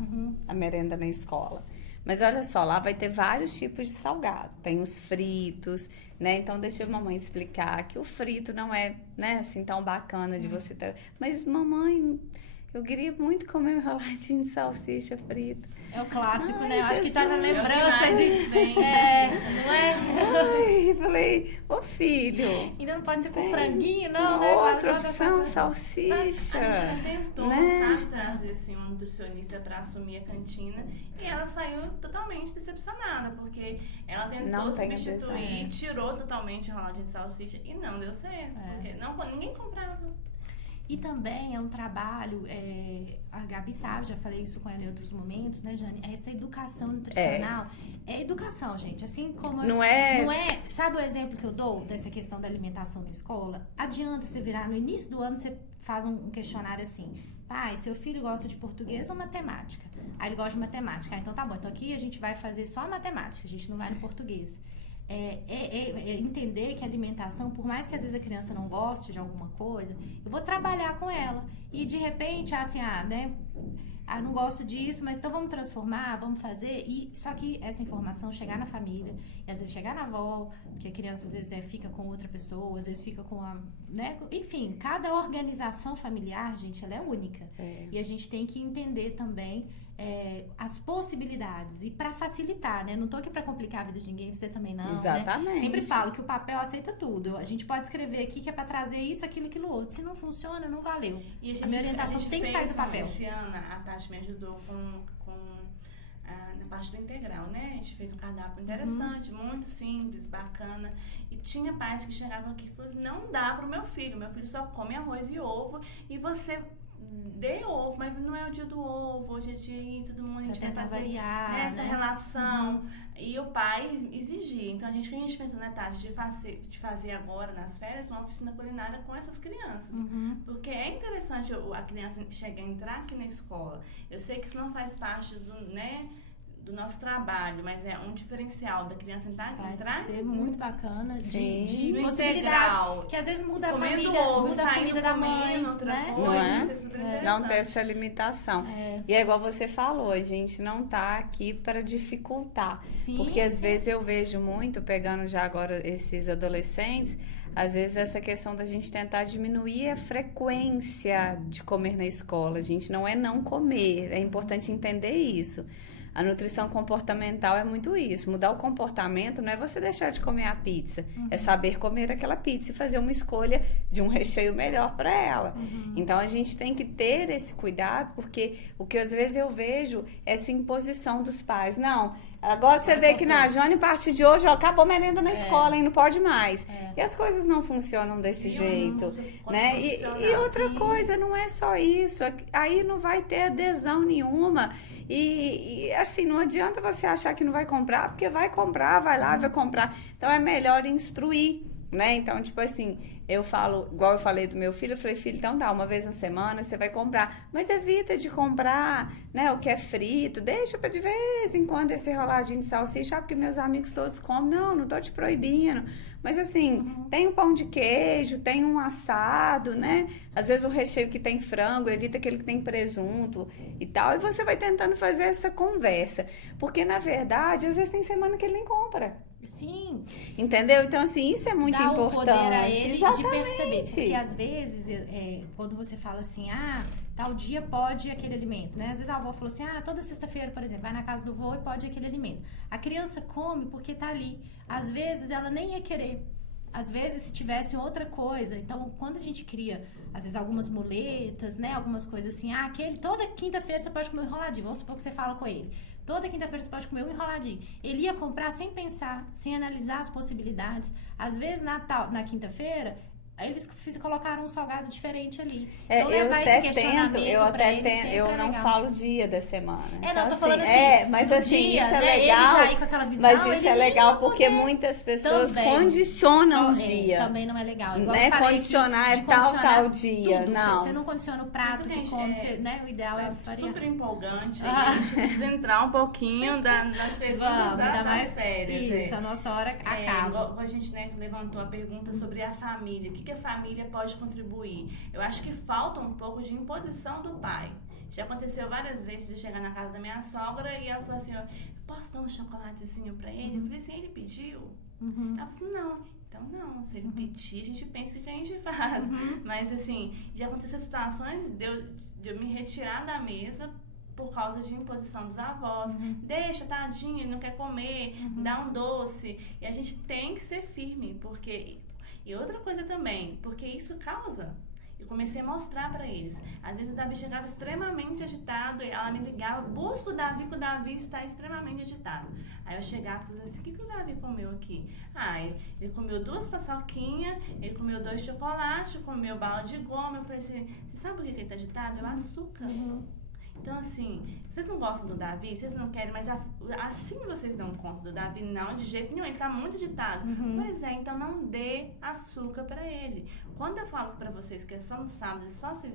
a merenda na escola. Mas olha só, lá vai ter vários tipos de salgado. Tem os fritos, né? Então, deixa a mamãe explicar que o frito não é, né, assim, tão bacana de você ter... Mas, mamãe, eu queria muito comer um enroladinho de salsicha frito. É o clássico, Ai, né? Eu acho que tá na lembrança de... não é? Ai, falei, ô filho... Ainda não pode ser com franguinho, não, uma né? outra opção, salsicha. A gente tentou, né? sabe, trazer assim, uma nutricionista pra assumir a cantina e ela saiu totalmente decepcionada, porque ela tentou substituir, tirou totalmente o enroladinho de salsicha e não deu certo, porque ninguém comprava. E também é um trabalho, a Gabi sabe, já falei isso com ela em outros momentos, né, Jane? Essa educação nutricional é educação, gente. Assim como... Não é... Sabe o exemplo que eu dou dessa questão da alimentação na escola? Adianta você virar, no início do ano, você faz um questionário assim: pai, seu filho gosta de português ou matemática? Aí ele gosta de matemática. Então tá bom, então aqui a gente vai fazer só matemática, a gente não vai no português. Entender que a alimentação, por mais que às vezes a criança não goste de alguma coisa, eu vou trabalhar com ela. E de repente, não gosto disso, mas então vamos transformar, vamos fazer. Só que essa informação chegar na família, e às vezes chegar na avó, porque a criança às vezes fica com outra pessoa, às vezes fica com a... né? Enfim, cada organização familiar, gente, ela é única. E a gente tem que entender também as possibilidades e para facilitar, né? Não tô aqui para complicar a vida de ninguém, você também não. Exatamente. Né? Sempre falo que o papel aceita tudo. A gente pode escrever aqui que é para trazer isso, aquilo outro. Se não funciona, não valeu. E a minha orientação tem que sair do papel. Esse ano, a Tati me ajudou na parte do integral, né? A gente fez um cardápio interessante, muito simples, bacana. E tinha pais que chegavam aqui e falavam: não dá pro meu filho só come arroz e ovo, e você dê ovo, mas não é o dia do ovo, hoje é dia isso, todo mundo a gente vai fazer variar, essa né? relação. E o pai exigia. Então, o que a gente pensou, né, Tati, de fazer agora, nas férias, uma oficina culinária com essas crianças. Porque é interessante a criança entrar aqui na escola. Eu sei que isso não faz parte do nosso trabalho, mas é um diferencial da criança entrar Vai ser muito bacana de no possibilidade, integral, que às vezes muda a comendo família, ovo, muda a comida da mãe, outra né? coisa, Não é? isso é super interessante. Não ter essa limitação. E é igual você falou, a gente não tá aqui para dificultar. Sim, porque às vezes eu vejo muito, pegando já agora esses adolescentes, às vezes essa questão da gente tentar diminuir a frequência de comer na escola. A gente não é não comer, é importante entender isso. A nutrição comportamental é muito isso. Mudar o comportamento não é você deixar de comer a pizza. É saber comer aquela pizza e fazer uma escolha de um recheio melhor para ela. Então, a gente tem que ter esse cuidado, porque o que às vezes eu vejo é essa imposição dos pais. Não, agora você vê que na Jane, a partir de hoje, ó, acabou merenda na escola, hein? Não pode mais. E as coisas não funcionam desse jeito, né? E outra coisa, não é só isso. Aí não vai ter adesão nenhuma. E assim, não adianta você achar que não vai comprar, porque vai comprar, vai lá, vai comprar. Então, é melhor instruir, né? Então, tipo assim, eu falo, igual eu falei do meu filho, eu falei, filho, então tá, uma vez na semana você vai comprar, mas evita de comprar, né, o que é frito, deixa pra de vez em quando esse roladinho de salsicha, porque meus amigos todos comem, não tô te proibindo, mas assim, tem um pão de queijo, tem um assado, né, às vezes o recheio que tem frango, evita aquele que tem presunto e tal, e você vai tentando fazer essa conversa, porque na verdade, às vezes tem semana que ele nem compra. Sim. Entendeu? Então, assim, isso é muito Dá importante. O poder a ele Exatamente. de perceber. Porque às vezes, quando você fala assim, tal dia pode aquele alimento, né? Às vezes a avó falou assim, toda sexta-feira, por exemplo, vai na casa do vô e pode aquele alimento. A criança come porque tá ali. Às vezes ela nem ia querer. Às vezes, se tivesse outra coisa. Então, quando a gente cria, às vezes, algumas muletas, né? Algumas coisas assim, toda quinta-feira você pode comer um enroladinho. Vamos supor que você fala com ele. Toda quinta-feira você pode comer um enroladinho. Ele ia comprar sem pensar, sem analisar as possibilidades. Às vezes, na quinta-feira, eles colocaram um salgado diferente ali. Então, eu até tento, eu não legal. falo dia da semana. Então, tô falando assim, mas assim, dia, isso é né? legal. Ele já ir com aquela visão, mas isso é legal porque muitas pessoas condicionam o dia. Também não é legal. Igual né? eu falei Condicionar tal dia. Tudo. Não. Você não condiciona o prato que come, né? O ideal é variar. Super empolgante. A gente precisa entrar um pouquinho das perguntas da série. Isso, a nossa hora acaba. A gente, né, levantou a pergunta sobre a família. O que a família pode contribuir? Eu acho que falta um pouco de imposição do pai. Já aconteceu várias vezes de chegar na casa da minha sogra e ela falou assim, posso dar um chocolatezinho pra ele? Eu falei assim, ele pediu? Ela falou assim, não. Então não, se ele pedir, a gente pensa o que a gente faz. Mas assim, já aconteceu situações de eu me retirar da mesa por causa de imposição dos avós. Deixa, tadinho, ele não quer comer, dá um doce. E a gente tem que ser firme, porque... E outra coisa também, porque isso causa. Eu comecei a mostrar pra eles. Às vezes o Davi chegava extremamente agitado, ela me ligava, busca o Davi, que o Davi está extremamente agitado. Aí eu chegava e falava assim, o que o Davi comeu aqui? Ele comeu 2 paçoquinhas, ele comeu 2 chocolates, comeu bala de goma. Eu falei assim, você sabe por que ele tá agitado? É o açúcar. Então, assim, vocês não gostam do Davi, vocês não querem, mas assim vocês dão conta do Davi? Não, de jeito nenhum, ele tá muito agitado. Pois é, então não dê açúcar pra ele. Quando eu falo pra vocês que é só no sábado, só se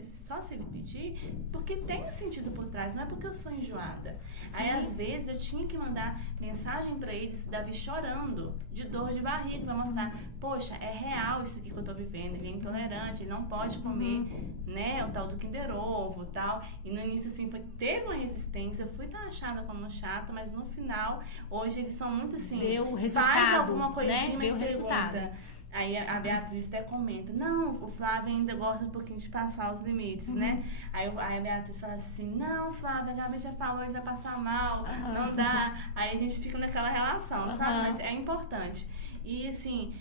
ele pedir, porque tem um sentido por trás, não é porque eu sou enjoada. Sim. Aí, às vezes, eu tinha que mandar mensagem pra eles, Davi chorando, de dor de barriga, pra mostrar, poxa, é real isso aqui que eu tô vivendo, ele é intolerante, ele não pode comer, né, o tal do Kinder Ovo e tal. E no início, assim, teve uma resistência, eu fui taxada como chata, mas no final, hoje eles são muito assim, vê o resultado, faz alguma coisinha, né? mas vê o pergunta. resultado. Aí a Beatriz até comenta, não, o Flávio ainda gosta um pouquinho de passar os limites, né? Aí a Beatriz fala assim, não, Flávio, a Gabi já falou, ele vai passar mal, não dá. Aí a gente fica naquela relação, sabe? Mas é importante. E assim,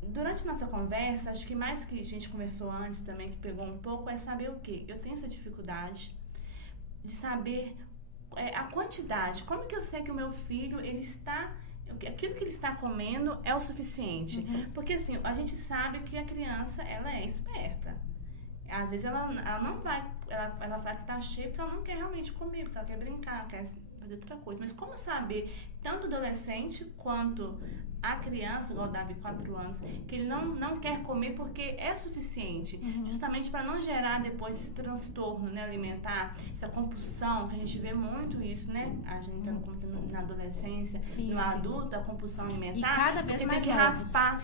durante nossa conversa, acho que mais que a gente conversou antes também, que pegou um pouco, é saber o quê? Eu tenho essa dificuldade de saber a quantidade. Como que eu sei que o meu filho, ele está... aquilo que ele está comendo é o suficiente. Porque assim, a gente sabe que a criança, ela é esperta. Às vezes ela não vai, ela vai que tá cheia porque ela não quer realmente comer, porque ela quer brincar, ela quer fazer outra coisa. Mas como saber, tanto o adolescente quanto a criança, igual o Davi, 4 anos, que ele não quer comer porque é suficiente, justamente para não gerar depois esse transtorno, né, alimentar, essa compulsão, que a gente vê muito isso, né? A gente tá comentando na adolescência, no adulto, a compulsão alimentar. E cada vez mais tem que raspar,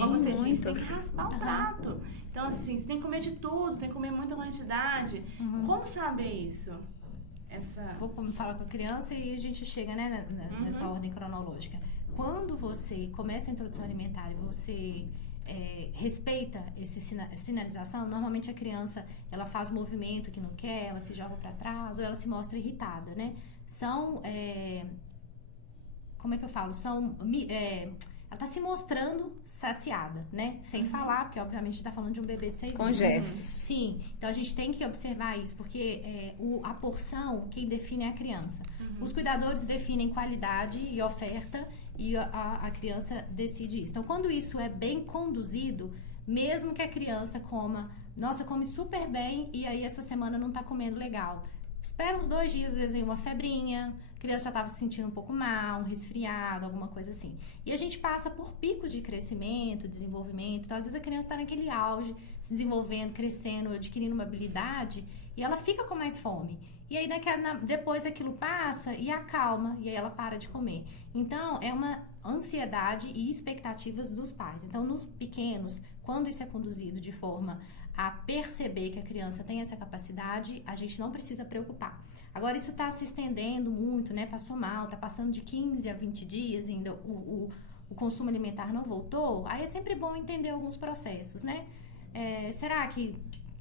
como você disse, tem que raspar o prato. Então, assim, você tem que comer de tudo, tem que comer muita quantidade. Como saber isso? Vou falar com a criança e a gente chega, né, nessa ordem cronológica. Quando você começa a introdução alimentar e você respeita essa sinalização, normalmente a criança, ela faz movimento que não quer, ela se joga para trás ou ela se mostra irritada, né? São, como é que eu falo? Ela tá se mostrando saciada, né? Sem falar, porque obviamente a gente tá falando de um bebê de 6 meses. Com gestos. Sim, então a gente tem que observar isso, porque a porção, quem define é a criança. Os cuidadores definem qualidade e oferta e a criança decide isso. Então, quando isso é bem conduzido, mesmo que a criança come super bem e aí essa semana não tá comendo legal. Espera uns 2 dias, às vezes uma febrinha, a criança já estava se sentindo um pouco mal, um resfriado, alguma coisa assim. E a gente passa por picos de crescimento, desenvolvimento. Então, às vezes a criança está naquele auge, se desenvolvendo, crescendo, adquirindo uma habilidade, e ela fica com mais fome. E aí, depois aquilo passa e acalma, e aí ela para de comer. Então, é uma ansiedade e expectativas dos pais. Então, nos pequenos, quando isso é conduzido de forma a perceber que a criança tem essa capacidade, a gente não precisa preocupar. Agora, isso está se estendendo muito, né? Passou mal, está passando de 15 a 20 dias, ainda o consumo alimentar não voltou. Aí é sempre bom entender alguns processos, né? Será que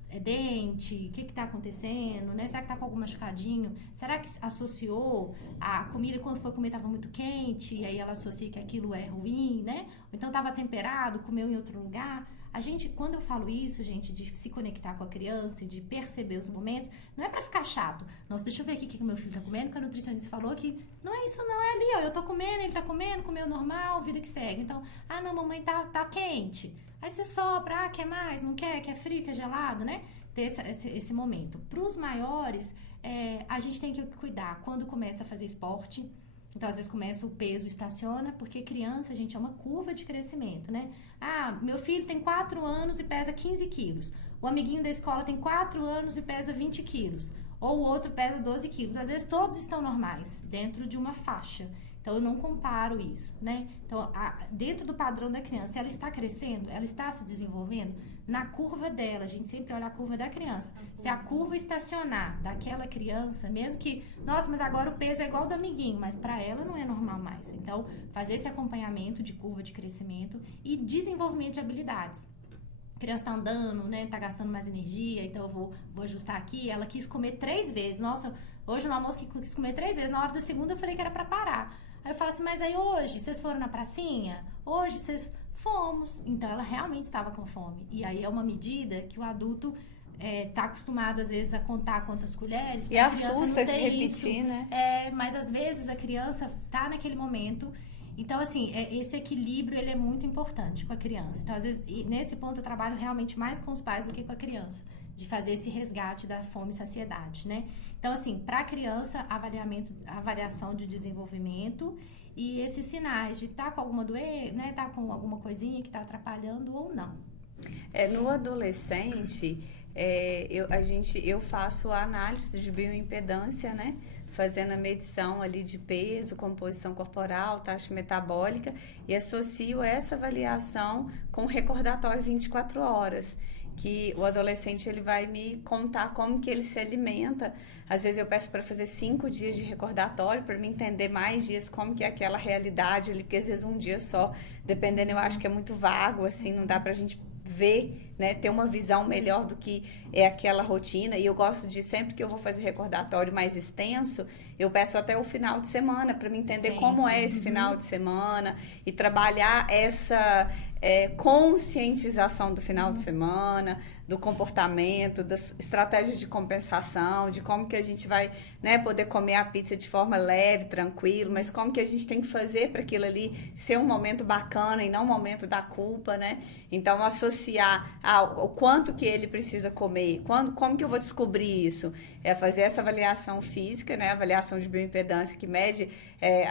é dente? O que está acontecendo? Né? Será que está com algum machucadinho? Será que associou a comida, quando foi comer, estava muito quente, e aí ela associa que aquilo é ruim, né? Ou então estava temperado, comeu em outro lugar. A gente, quando eu falo isso, gente, de se conectar com a criança e de perceber os momentos, não é pra ficar chato. Nossa, deixa eu ver aqui o que o meu filho tá comendo, que a nutricionista falou que não é isso não, é ali, ó, eu tô comendo, ele tá comendo, comeu normal, vida que segue. Então, não, mamãe tá quente. Aí você sopra, quer mais, não quer frio, quer gelado, né? Ter esse momento. Pros maiores, a gente tem que cuidar quando começa a fazer esporte. Então, às vezes começa o peso, estaciona, porque criança, gente, é uma curva de crescimento, né? Meu filho tem 4 anos e pesa 15 quilos. O amiguinho da escola tem 4 anos e pesa 20 quilos. Ou o outro pesa 12 quilos. Às vezes todos estão normais, dentro de uma faixa. Então, eu não comparo isso, né? Então, dentro do padrão da criança, ela está crescendo, ela está se desenvolvendo na curva dela. A gente sempre olha a curva da criança. Se a curva estacionar daquela criança, mesmo que, nossa, mas agora o peso é igual do amiguinho, mas para ela não é normal mais. Então, fazer esse acompanhamento de curva de crescimento e desenvolvimento de habilidades. A criança tá andando, né? Tá gastando mais energia, então eu vou ajustar aqui. Ela quis comer 3 vezes. Nossa, hoje no almoço que quis comer 3 vezes. Na hora da segunda eu falei que era para parar. Aí eu falo assim, mas aí hoje vocês foram na pracinha? Hoje vocês... Fomos. Então, ela realmente estava com fome. E aí é uma medida que o adulto tá acostumado, às vezes, a contar quantas colheres. E assusta de repetir, isso, né? Mas, às vezes, a criança tá naquele momento. Então, assim, esse equilíbrio, ele é muito importante com a criança. Então, às vezes, nesse ponto, eu trabalho realmente mais com os pais do que com a criança. De fazer esse resgate da fome e saciedade, né? Então, assim, para a criança, avaliação de desenvolvimento e esses sinais de estar com alguma doença, né? Tá com alguma coisinha que está atrapalhando ou não. No adolescente, eu faço a análise de bioimpedância, né? Fazendo a medição ali de peso, composição corporal, taxa metabólica e associo essa avaliação com o recordatório 24 horas. Que o adolescente ele vai me contar como que ele se alimenta. Às vezes eu peço para fazer 5 dias de recordatório para me entender mais dias como que é aquela realidade ali, porque às vezes um dia só, dependendo, eu acho que é muito vago, assim, não dá pra gente ver, né, ter uma visão melhor do que é aquela rotina. E eu gosto de, sempre que eu vou fazer recordatório mais extenso, eu peço até o final de semana para me entender como é esse final de semana e trabalhar essa conscientização do final de semana, do comportamento, das estratégias de compensação, de como que a gente vai, né, poder comer a pizza de forma leve, tranquilo, mas como que a gente tem que fazer para aquilo ali ser um momento bacana e não um momento da culpa, né? Então, associar a o quanto que ele precisa comer, como que eu vou descobrir isso? É fazer essa avaliação física, né? Avaliação de bioimpedância que mede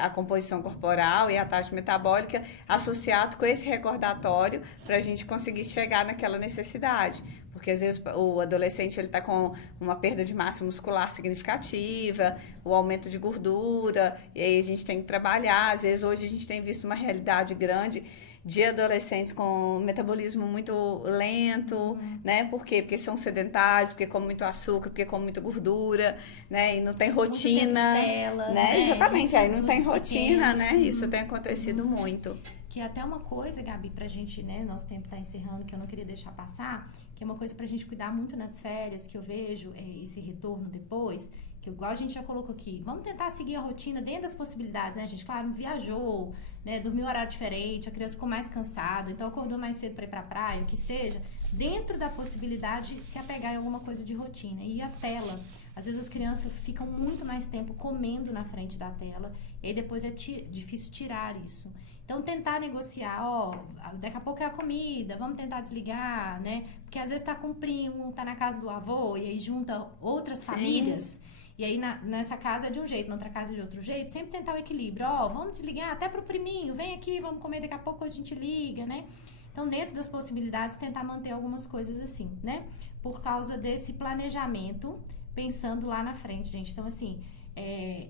a composição corporal e a taxa metabólica, associado com esse recordatório para a gente conseguir chegar naquela necessidade. Porque às vezes o adolescente ele está com uma perda de massa muscular significativa, o aumento de gordura, e aí a gente tem que trabalhar. Às vezes hoje a gente tem visto uma realidade grande de adolescentes com metabolismo muito lento, né? Por quê? Porque são sedentários, porque comem muito açúcar, porque comem muita gordura, né? E não tem rotina, né? Exatamente, isso, aí não tem rotina, né? Isso tem acontecido muito. Que é até uma coisa, Gabi, pra gente, né, nosso tempo tá encerrando, que eu não queria deixar passar, que é uma coisa pra gente cuidar muito nas férias, que eu vejo esse retorno depois, que igual a gente já colocou aqui, vamos tentar seguir a rotina dentro das possibilidades, né, gente? Claro, viajou, né, dormiu um horário diferente, a criança ficou mais cansada, então acordou mais cedo pra ir pra praia, o que seja, dentro da possibilidade se apegar em alguma coisa de rotina. E a tela, às vezes as crianças ficam muito mais tempo comendo na frente da tela, e aí depois é difícil tirar isso. Então, tentar negociar, daqui a pouco é a comida, vamos tentar desligar, né? Porque às vezes tá com o primo, tá na casa do avô, e aí junta outras famílias. E aí, nessa casa é de um jeito, na outra casa é de outro jeito. Sempre tentar o equilíbrio. Vamos desligar até pro priminho, vem aqui, vamos comer, daqui a pouco a gente liga, né? Então, dentro das possibilidades, tentar manter algumas coisas assim, né? Por causa desse planejamento, pensando lá na frente, gente. Então, assim...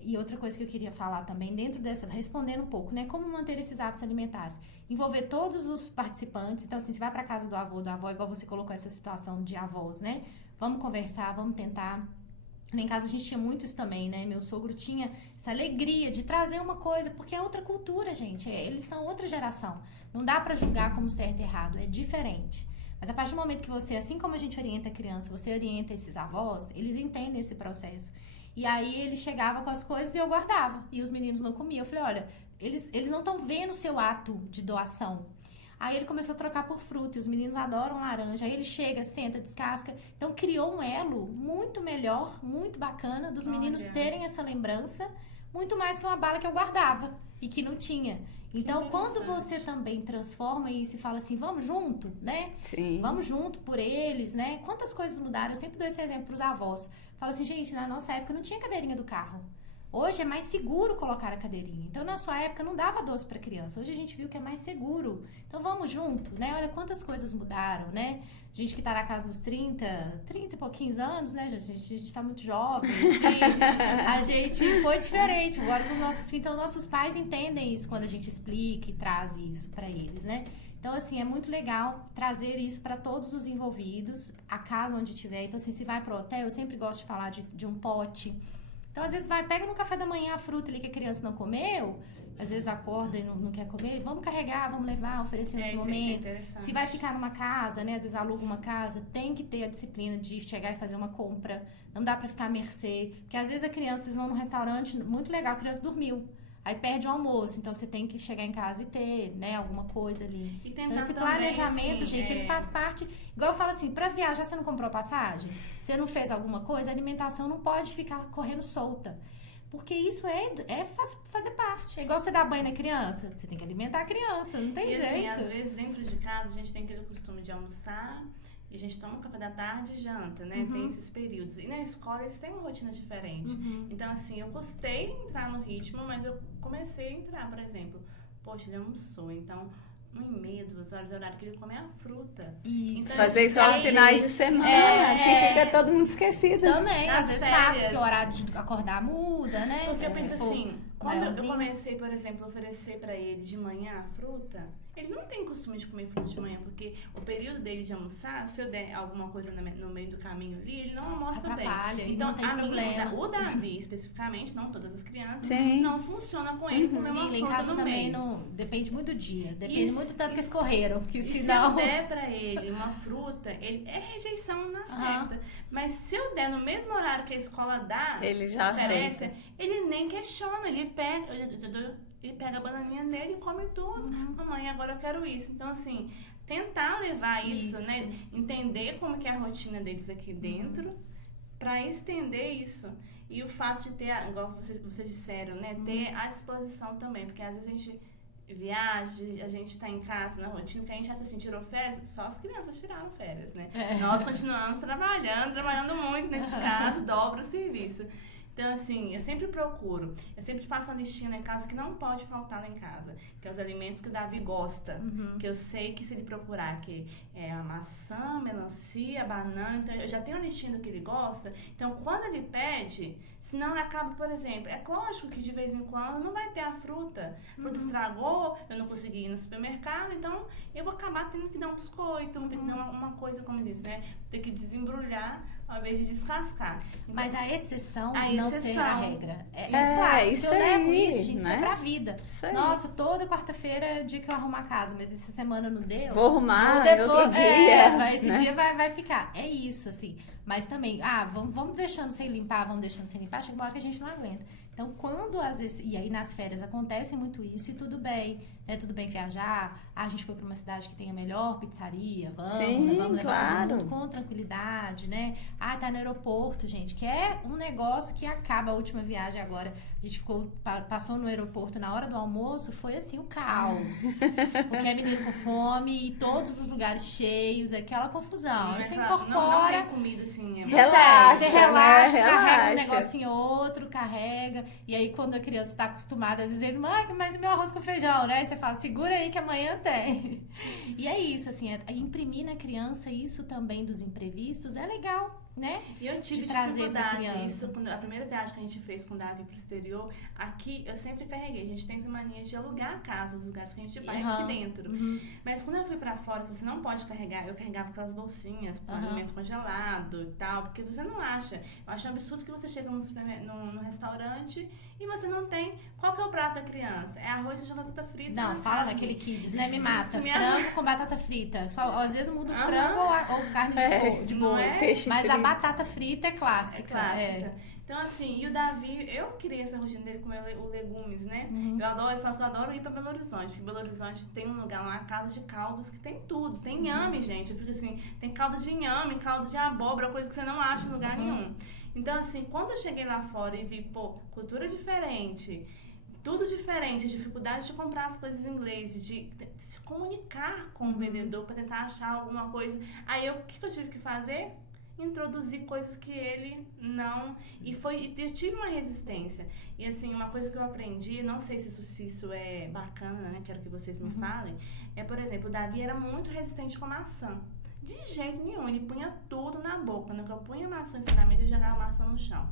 e outra coisa que eu queria falar também, dentro dessa, respondendo um pouco, né? Como manter esses hábitos alimentares? Envolver todos os participantes. Então, assim, você vai pra casa do avô, igual você colocou essa situação de avós, né? Vamos conversar, vamos tentar. Em casa a gente tinha muito isso também, né? Meu sogro tinha essa alegria de trazer uma coisa, porque é outra cultura, gente. Eles são outra geração. Não dá pra julgar como certo e errado, é diferente. Mas a partir do momento que você, assim como a gente orienta a criança, você orienta esses avós, eles entendem esse processo. E aí ele chegava com as coisas e eu guardava. E os meninos não comiam. Eu falei, olha, eles não estão vendo o seu ato de doação. Aí ele começou a trocar por fruta. E os meninos adoram laranja. Aí ele chega, senta, descasca. Então criou um elo muito melhor, muito bacana, dos meninos terem essa lembrança. Muito mais que uma bala que eu guardava e que não tinha. Então, quando você também transforma isso e fala assim, vamos junto, né? Sim. Vamos junto por eles, né? Quantas coisas mudaram? Eu sempre dou esse exemplo para os avós. Falo assim, gente, na nossa época não tinha cadeirinha do carro. Hoje é mais seguro colocar a cadeirinha. Então, na sua época não dava doce para criança. Hoje a gente viu que é mais seguro. Então, vamos junto, né? Olha quantas coisas mudaram, né? Gente que tá na casa dos 30 e pouquinhos anos, né? A gente tá muito jovem, assim. A gente foi diferente. Agora com os nossos filhos. Então, nossos pais entendem isso quando a gente explica e traz isso para eles, né? Então, assim, é muito legal trazer isso para todos os envolvidos, a casa onde tiver. Então, assim, se vai pro hotel, eu sempre gosto de falar de um pote. Então, às vezes, pega no café da manhã a fruta ali que a criança não comeu, às vezes acorda e não quer comer, vamos carregar, vamos levar, oferecer em outro momento. Se vai ficar numa casa, né, às vezes aluga uma casa, tem que ter a disciplina de chegar e fazer uma compra. Não dá pra ficar à mercê, porque às vezes a criança, eles vão num restaurante, muito legal, a criança dormiu. Aí perde o almoço, então você tem que chegar em casa e ter, né, alguma coisa ali. Então esse planejamento, assim, gente, ele faz parte, igual eu falo assim, pra viajar você não comprou passagem? Você não fez alguma coisa? A alimentação não pode ficar correndo solta. Porque isso fazer parte. É igual você dar banho na criança, você tem que alimentar a criança, não tem jeito. E assim, às vezes dentro de casa a gente tem aquele costume de almoçar, e a gente toma café da tarde e janta, né? Tem esses períodos. E na escola eles têm uma rotina diferente. Então, assim, eu gostei de entrar no ritmo, mas eu comecei a entrar, por exemplo. Poxa, ele almoçou, então 1h30, 2 horas é o horário que ele come a fruta. Isso. Então, fazer isso aos finais de semana, que fica todo mundo esquecido. Também, às vezes passa, porque o horário de acordar muda, né? Porque eu penso assim, quando eu comecei, por exemplo, a oferecer pra ele de manhã a fruta, ele não tem costume de comer fruta de manhã, porque o período dele de almoçar, se eu der alguma coisa no meio do caminho ali, ele não almoça bem. Então, não tem problema. O Davi, especificamente, não todas as crianças, Sim. não funciona com ele comer uma fruta em casa no também meio. Não, depende muito do dia, depende muito do tanto que eles correram, porque se senão... eu der pra ele uma fruta, ele é rejeição na certa. Mas se eu der no mesmo horário que a escola dá, ele já aceita. Ele nem questiona, ele pega a bananinha dele e come tudo. Mamãe, agora eu quero isso. Então, assim, tentar levar isso, né? Entender como que é a rotina deles aqui dentro, pra estender isso. E o fato de ter, igual vocês disseram, né? Ter à disposição também. Porque às vezes viagem, a gente tá em casa, na rotina, que a gente acha assim, tirou férias, só as crianças tiraram férias, né? Nós continuamos trabalhando muito dentro de casa, dobra o serviço. Então, assim, eu sempre procuro, eu sempre faço uma listinha lá em casa que não pode faltar lá em casa, que é os alimentos que o Davi gosta, que eu sei que se ele procurar, que é a maçã, a melancia, a banana, então eu já tenho uma listinha do que ele gosta, então quando ele pede, senão acaba, por exemplo, é lógico que de vez em quando não vai ter a fruta estragou, eu não consegui ir no supermercado, então eu vou acabar tendo que dar um biscoito, ter que dar uma coisa, como ele disse, né, ter que desembrulhar ao invés de descascar. Então, mas a exceção não ser a regra. Isso se eu levo isso, gente, né? isso é pra vida. Nossa, toda quarta-feira é o dia que eu arrumo a casa, mas essa semana não deu. Vou arrumar outro dia. Esse dia vai ficar. É isso, assim. Mas também, vamos deixando sem limpar, chega uma hora que a gente não aguenta. Então, quando às vezes, e aí nas férias acontece muito isso, e tudo bem, né? Tudo bem viajar, a gente foi pra uma cidade que tem a melhor pizzaria, vamos levar todo mundo com tranquilidade, né? Tá no aeroporto, gente, que é um negócio que acaba. A última viagem agora, a gente passou no aeroporto na hora do almoço, foi assim, o caos. Porque é menino com fome e todos os lugares cheios, aquela confusão. Aí você incorpora. Não tem comida assim, você relaxa, carrega um negocinho outro, carrega. E aí, quando a criança tá acostumada, às vezes ele, mãe, mas e meu arroz com feijão, né? Aí você fala, segura aí que amanhã tem. E é isso, assim, imprimir na criança isso também dos imprevistos é legal, né? E eu tive dificuldade, isso, a primeira viagem que a gente fez com o Davi pro exterior, aqui eu sempre carreguei, a gente tem essa mania de alugar a casa, os lugares que a gente vai aqui dentro. Mas quando eu fui pra fora, que você não pode carregar, eu carregava aquelas bolsinhas com alimento congelado e tal, porque você não acha. Eu acho um absurdo que você chega no restaurante e você não tem. Qual que é o prato da criança? É arroz e batata frita. Não, fala daquele kids, né? Me mata. Frango com batata frita. Só, às vezes muda o frango ou carne de boi. Mas a batata frita é clássica. Então, assim, e o Davi, eu criei essa rotina dele comer o legumes, né? Eu falo que eu adoro ir pra Belo Horizonte, porque Belo Horizonte tem um lugar lá, uma casa de caldos que tem tudo. Tem inhame, gente. Eu fico assim, tem caldo de inhame, caldo de abóbora, coisa que você não acha em lugar nenhum. Então, assim, quando eu cheguei lá fora e vi, cultura diferente, tudo diferente, dificuldade de comprar as coisas em inglês, de se comunicar com o vendedor para tentar achar alguma coisa. Aí, o que eu tive que fazer? Introduzir coisas que ele não... E eu tive uma resistência. E, assim, uma coisa que eu aprendi, não sei se isso é bacana, né? Quero que vocês me falem. É, por exemplo, o Davi era muito resistente com maçã. De jeito nenhum, ele punha tudo na boca. Quando eu punha a maçã em cima da mesa, ele jogava a maçã no chão.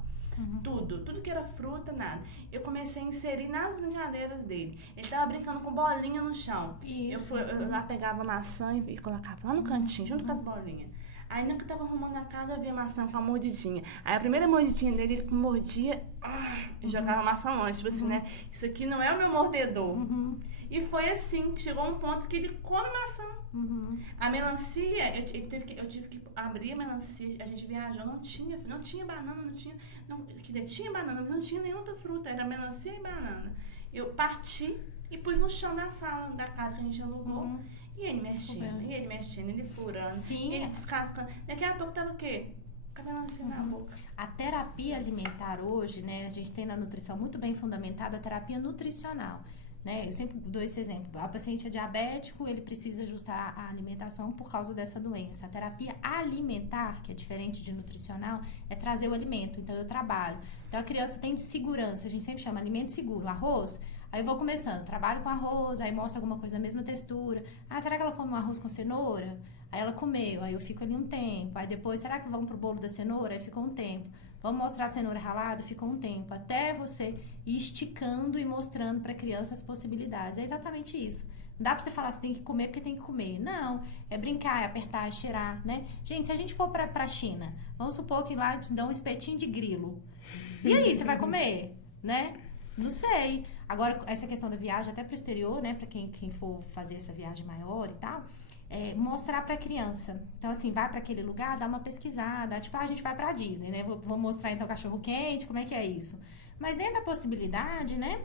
Tudo que era fruta, nada. Eu comecei a inserir nas brincadeiras dele. Ele tava brincando com bolinha no chão. Isso. Eu lá pegava a maçã e colocava lá no cantinho, junto com as bolinhas. Aí, na que eu tava arrumando a casa, eu vi a maçã com a mordidinha. Aí, a primeira mordidinha dele, ele mordia e jogava a maçã longe. Tipo assim, né? Isso aqui não é o meu mordedor. E foi assim, que chegou um ponto que ele come maçã. A melancia, eu tive que abrir a melancia. A gente viajou, não tinha banana, quer dizer, tinha banana, mas não tinha nenhuma outra fruta. Era melancia e banana. Eu parti e pus no chão da sala da casa que a gente alugou. E ele mexendo, ele furando, ele descascando. Daqui a pouco tava o quê? Com a melancia na boca. A terapia alimentar hoje, né? A gente tem na nutrição muito bem fundamentada a terapia nutricional. Né? Eu sempre dou esse exemplo. A paciente é diabético, ele precisa ajustar a alimentação por causa dessa doença. A terapia alimentar, que é diferente de nutricional, é trazer o alimento. Então, eu trabalho. Então, a criança tem segurança. A gente sempre chama alimento seguro. Arroz, aí eu vou começando. Trabalho com arroz, aí mostro alguma coisa da mesma textura. Será que ela come um arroz com cenoura? Aí ela comeu, aí eu fico ali um tempo. Aí depois, será que vamos pro bolo da cenoura? Aí ficou um tempo. Vamos mostrar a cenoura ralada? Ficou um tempo. Até você ir esticando e mostrando para a criança as possibilidades. É exatamente isso. Não dá pra você falar, você tem que comer porque tem que comer. Não, é brincar, é apertar, é cheirar, né? Gente, se a gente for pra China, vamos supor que lá te dão um espetinho de grilo. E aí, você vai comer, né? Não sei. Agora, essa questão da viagem até pro exterior, né? Pra quem for fazer essa viagem maior e tal... mostrar pra criança. Então, assim, vai pra aquele lugar, dá uma pesquisada. Tipo, a gente vai pra Disney, né? Vou mostrar, então, cachorro quente, como é que é isso. Mas dentro da possibilidade, né?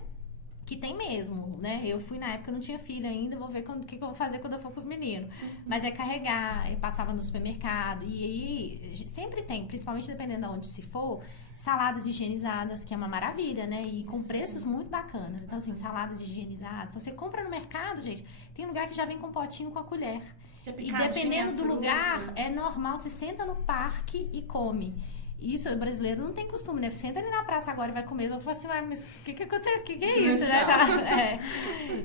que tem mesmo, né? Eu fui na época, eu não tinha filho ainda, vou ver o que eu vou fazer quando eu for com os meninos. Mas é carregar, eu passava no supermercado, e aí sempre tem, principalmente dependendo de onde se for, saladas higienizadas, que é uma maravilha, né? E com preços muito bacanas. Então, assim, saladas higienizadas. Então, você compra no mercado, gente, tem lugar que já vem com potinho com a colher. E dependendo do lugar, é normal, você senta no parque e come. Isso, o brasileiro não tem costume, né? Senta ali na praça agora e vai comer. Eu falo assim, mas o que acontece? O que é isso, né?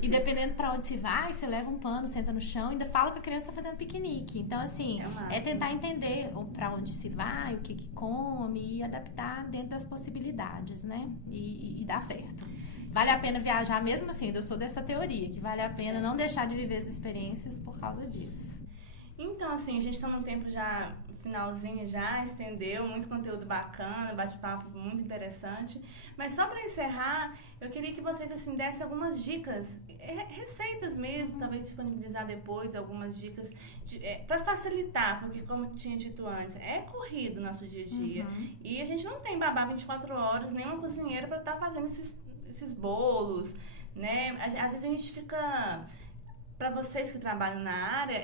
E dependendo pra onde se vai, você leva um pano, senta no chão, ainda fala que a criança tá fazendo piquenique. Então, assim, é tentar entender pra onde se vai, o que come e adaptar dentro das possibilidades, né? E dá certo. Vale a pena viajar mesmo assim, eu sou dessa teoria, que vale a pena não deixar de viver as experiências por causa disso. Então, assim, a gente tá num tempo já, finalzinho já, estendeu, muito conteúdo bacana, bate-papo muito interessante. Mas só para encerrar, eu queria que vocês, assim, dessem algumas dicas, receitas mesmo, talvez disponibilizar depois algumas dicas para facilitar, porque como eu tinha dito antes, é corrido o nosso dia a dia. E a gente não tem babá 24 horas, nem uma cozinheira para estar fazendo esses bolos, né? Às vezes a gente fica... Para vocês que trabalham na área,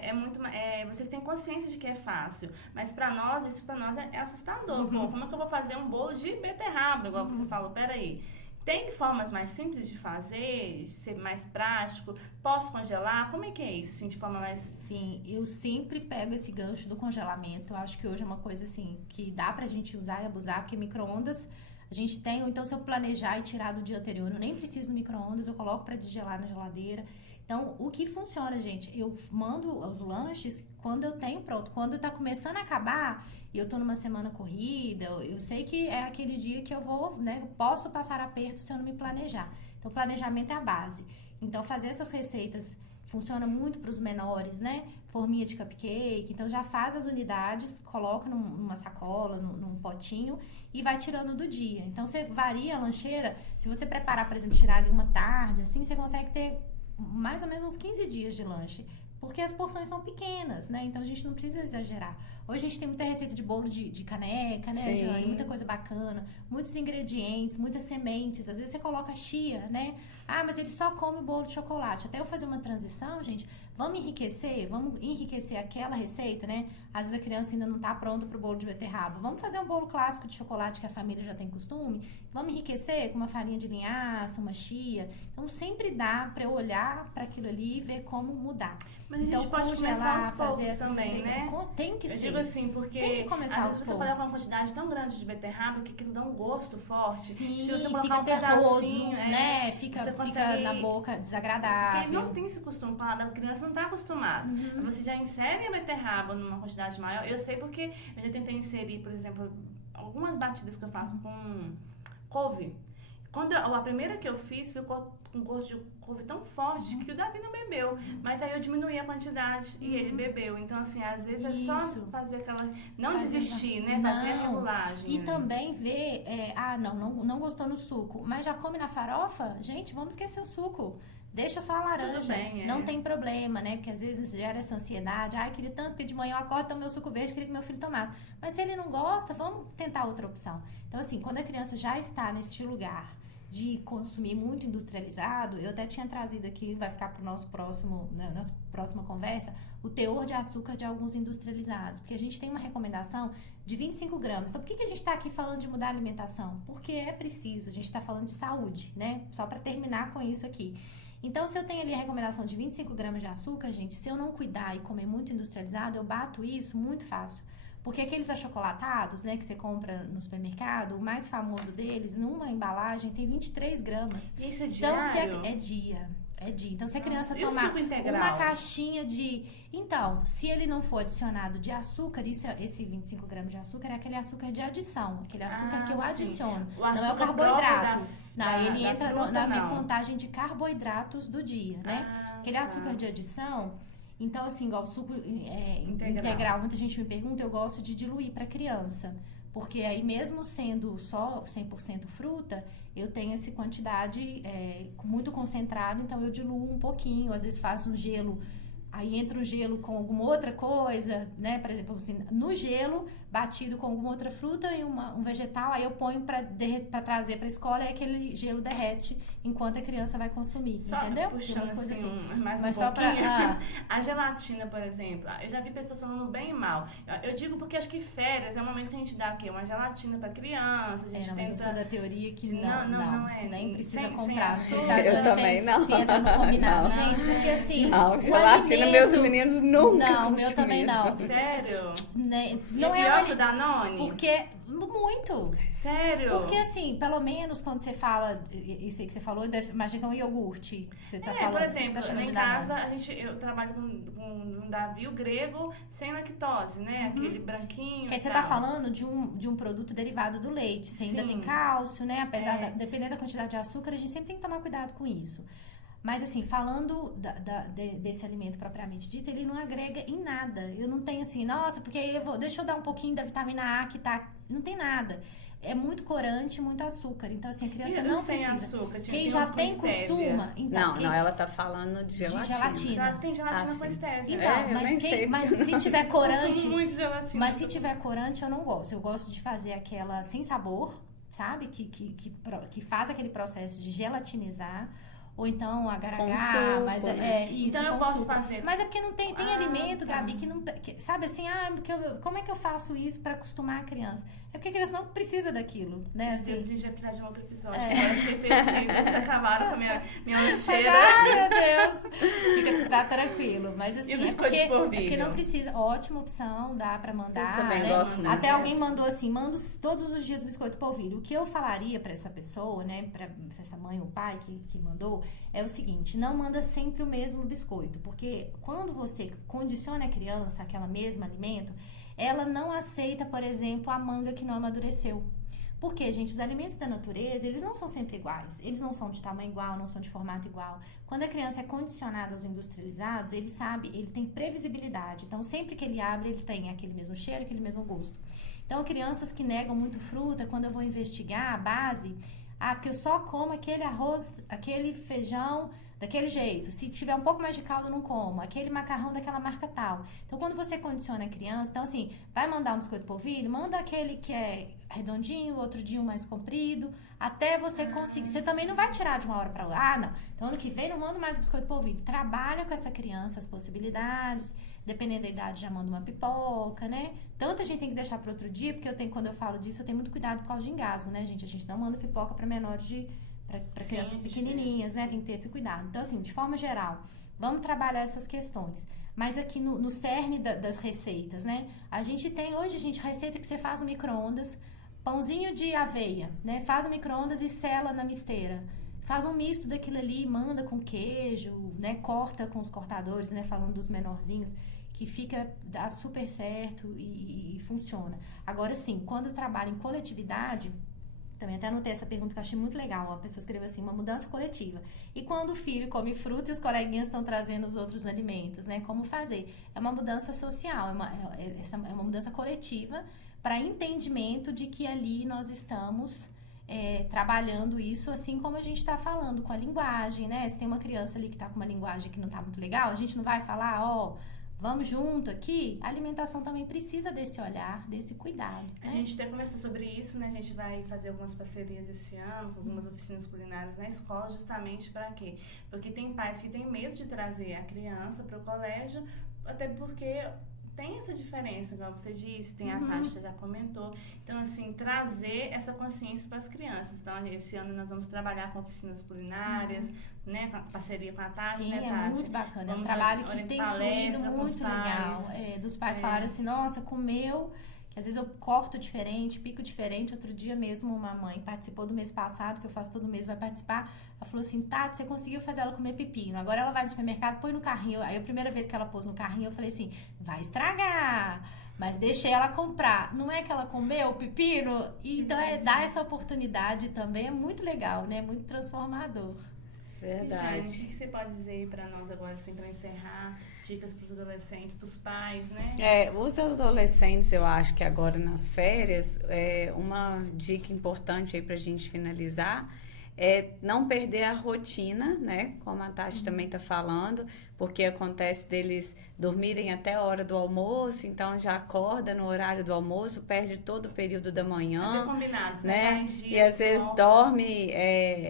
vocês têm consciência de que é fácil. Mas para nós, isso para nós é assustador. Como é que eu vou fazer um bolo de beterraba, igual você falou? Peraí. Tem formas mais simples de fazer, de ser mais prático? Posso congelar? Como é que é isso, assim, de forma mais... Sim, eu sempre pego esse gancho do congelamento. Eu acho que hoje é uma coisa, assim, que dá pra gente usar e abusar, porque micro-ondas a gente tem, ou então se eu planejar e tirar do dia anterior, eu nem preciso do micro-ondas, eu coloco pra desgelar na geladeira. Então, o que funciona, gente, eu mando os lanches quando eu tenho pronto. Quando tá começando a acabar e eu tô numa semana corrida, eu sei que é aquele dia que eu vou, né, eu posso passar aperto se eu não me planejar. Então, planejamento é a base. Então, fazer essas receitas funciona muito para os menores, né? Forminha de cupcake. Então, já faz as unidades, coloca numa sacola, num potinho e vai tirando do dia. Então, você varia a lancheira. Se você preparar, por exemplo, tirar ali uma tarde, assim, você consegue ter mais ou menos uns 15 dias de lanche, porque as porções são pequenas, né? Então a gente não precisa exagerar. Hoje a gente tem muita receita de bolo de caneca, né, Jane? Muita coisa bacana, muitos ingredientes, muitas sementes. Às vezes você coloca chia, né? Ah, mas ele só come bolo de chocolate. Até eu fazer uma transição, gente, vamos enriquecer aquela receita, né? Às vezes a criança ainda não tá pronta pro bolo de beterraba. Vamos fazer um bolo clássico de chocolate que a família já tem costume? Vamos enriquecer com uma farinha de linhaça, uma chia. Então sempre dá para eu olhar para aquilo ali e ver como mudar. Mas a então, gente pode começar aos poucos também, receitas, né? Tem que ser. Eu digo assim, porque tem que começar às vezes você poucos. coloca uma quantidade tão grande de beterraba que aquilo dá um gosto forte. Sim, se você colocar fica um terroso, pedacinho, né? Fica na boca desagradável. Porque não tem esse costume, a criança não está acostumada. Você já insere a beterraba numa quantidade maior. Eu sei porque eu já tentei inserir, por exemplo, algumas batidas que eu faço com couve. A primeira que eu fiz ficou com gosto de couve tão forte que o Davi não bebeu. Mas aí eu diminuí a quantidade e ele bebeu. Então, assim, às vezes é só fazer aquela... Não desistir, né? Fazer a regulagem. E também ver... não gostou no suco, mas já come na farofa? Gente, vamos esquecer o suco. Deixa só a laranja. Tudo bem, não tem problema, né? Porque às vezes gera essa ansiedade. Ai, queria tanto, porque de manhã eu acordo, tomo meu suco verde, queria que meu filho tomasse. Mas se ele não gosta, vamos tentar outra opção. Então, assim, quando a criança já está nesse lugar de consumir muito industrializado, eu até tinha trazido aqui, vai ficar para o nossa próxima conversa, o teor de açúcar de alguns industrializados. Porque a gente tem uma recomendação de 25 gramas. Então, por que a gente está aqui falando de mudar a alimentação? Porque é preciso, a gente está falando de saúde, né? Só para terminar com isso aqui. Então, se eu tenho ali a recomendação de 25 gramas de açúcar, gente, se eu não cuidar e comer muito industrializado, eu bato isso muito fácil. Porque aqueles achocolatados, né, que você compra no supermercado, o mais famoso deles, numa embalagem, tem 23 gramas. E isso é então, diário? É dia. Então, se a criança e tomar uma caixinha de... Então, se ele não for adicionado de açúcar, esse 25 gramas de açúcar é aquele açúcar de adição. Aquele açúcar que eu adiciono. Não é o carboidrato. Ele entra na minha contagem de carboidratos do dia, né? Aquele açúcar de adição... Então, assim, igual o suco integral, muita gente me pergunta, eu gosto de diluir para criança. Porque aí, mesmo sendo só 100% fruta, eu tenho essa quantidade muito concentrada, então eu diluo um pouquinho. Às vezes faço um gelo Aí entra o gelo com alguma outra coisa, né? Por exemplo, assim, no gelo, batido com alguma outra fruta e um vegetal, aí eu ponho para trazer para a escola e aquele gelo derrete enquanto a criança vai consumir, só entendeu? Puxando assim, mais mas um só pouquinho. pra, A gelatina, por exemplo, eu já vi pessoas falando bem e mal. Eu digo porque acho que férias é o momento que a gente dá aqui uma gelatina para criança, a gente mas tenta... eu sou da teoria que não é. Nem precisa Sem comprar. açúcar. Eu também não. Se entra no combinado, Não. gente, porque assim... Não, gelatina meus meninos nunca Não, meu também não. Sério? Não é é pior que o Danone? Porque... Muito. Sério? Porque assim, pelo menos quando você fala... Isso aí que você falou, imagina que é um iogurte. Você tá falando, por exemplo, você tá chamando em de casa, Danone. eu trabalho com um Davi, o grego, sem lactose, né? Aquele branquinho. Porque você tal. tá falando de um produto derivado do leite. Você ainda Sim. tem cálcio, né? Apesar dependendo da quantidade de açúcar, a gente sempre tem que tomar cuidado com isso. Mas assim, falando desse alimento propriamente dito, ele não agrega em nada. Eu não tenho assim, nossa, porque aí deixa eu dar um pouquinho da vitamina A que tá... Não tem nada. É muito corante, muito açúcar. Então, assim, a criança não sem precisa. açúcar, Quem já tem costuma... Então, não, ela tá falando de gelatina. gelatina. Tem gelatina com stevia. Então, mas se tiver corante... muito gelatina. Mas se tiver corante, eu não gosto. Eu gosto de fazer aquela sem sabor, sabe? Que faz aquele processo de gelatinizar. Ou então agar-agar, mas isso. Então eu posso fazer. Mas é porque não tem alimento, Gabi, que não... sabe assim, como é que eu faço isso pra acostumar a criança? É porque a criança não precisa daquilo, né? Assim, a gente vai precisar de um outro episódio. Agora fiquei perdida, vocês acabaram com a minha lancheira. Ai, meu Deus! Tá tranquilo. Mas assim, E o biscoito de polvilho? É porque não precisa. Ótima opção, dá pra mandar. Eu também gosto muito. Até alguém mandou assim, mando todos os dias biscoito polvilho. O que eu falaria pra essa pessoa, né? Pra essa mãe ou pai que mandou, é o seguinte, não manda sempre o mesmo biscoito. Porque quando você condiciona a criança aquele mesmo alimento, ela não aceita, por exemplo, a manga que não amadureceu. Porque, gente, os alimentos da natureza, eles não são sempre iguais. Eles não são de tamanho igual, não são de formato igual. Quando a criança é condicionada aos industrializados, ele tem previsibilidade. Então, sempre que ele abre, ele tem aquele mesmo cheiro, aquele mesmo gosto. Então, crianças que negam muito fruta, quando eu vou investigar a base, porque eu só como aquele arroz, aquele feijão daquele jeito. Se tiver um pouco mais de caldo, eu não como. Aquele macarrão daquela marca tal. Então, quando você condiciona a criança, então assim, vai mandar um biscoito polvilho, manda aquele que é redondinho, outro dia um mais comprido, até você conseguir. Você também não vai tirar de uma hora para outra. Não. Então, ano que vem, não mando mais biscoito polvilho. Trabalha com essa criança as possibilidades. Dependendo da idade, já manda uma pipoca, né? Tanta gente tem que deixar para outro dia, porque quando eu falo disso, eu tenho muito cuidado por causa de engasgo, né, gente? A gente não manda pipoca para menores para crianças pequenininhas, né? Tem que ter esse cuidado. Então, assim, de forma geral, vamos trabalhar essas questões. Mas aqui no cerne das receitas, né? Hoje, a gente, receita que você faz no micro-ondas, pãozinho de aveia, né? Faz no micro-ondas e sela na misteira. Faz um misto daquilo ali, manda com queijo, né? Corta com os cortadores, né? Falando dos menorzinhos, que dá super certo e funciona. Agora, sim, quando eu trabalho em coletividade... Também até anotei essa pergunta que eu achei muito legal. A pessoa escreveu assim, uma mudança coletiva. E quando o filho come fruta e os coleguinhas estão trazendo os outros alimentos, né? Como fazer? É uma mudança social, é uma mudança coletiva para entendimento de que ali nós estamos trabalhando isso assim como a gente está falando com a linguagem, né? Se tem uma criança ali que está com uma linguagem que não está muito legal, a gente não vai falar, vamos junto aqui. A alimentação também precisa desse olhar, desse cuidado. Né? A gente até conversou sobre isso, né? A gente vai fazer algumas parcerias esse ano, com algumas oficinas culinárias na escola, justamente para quê? Porque tem pais que têm medo de trazer a criança para o colégio, até porque tem essa diferença, como você disse, tem a Tati já comentou. Então, assim, trazer essa consciência para as crianças. Então, esse ano nós vamos trabalhar com oficinas culinárias, né? Com parceria com a Tati, sim, né, Tati? É muito bacana. Vamos é um trabalho que tem fluído muito legal. Dos pais falarem assim, nossa, comeu... Às vezes eu corto diferente, pico diferente. Outro dia mesmo, uma mãe participou do mês passado, que eu faço todo mês, vai participar. Ela falou assim, Tati, você conseguiu fazer ela comer pepino. Agora ela vai no supermercado, põe no carrinho. Aí a primeira vez que ela pôs no carrinho, eu falei assim, vai estragar. Mas deixei ela comprar. Não é que ela comeu o pepino? Então, dar essa oportunidade também é muito legal, né? Muito transformador. Verdade. Gente, o que você pode dizer aí pra nós agora, assim, pra encerrar? Dicas pros adolescentes, pros pais, né? Os adolescentes, eu acho que agora nas férias, uma dica importante aí pra gente finalizar é não perder a rotina, né? Como a Tati também está falando, porque acontece deles dormirem até a hora do almoço, então já acorda no horário do almoço, perde todo o período da manhã. Fazer combinados, né? Dias, E às vezes dorme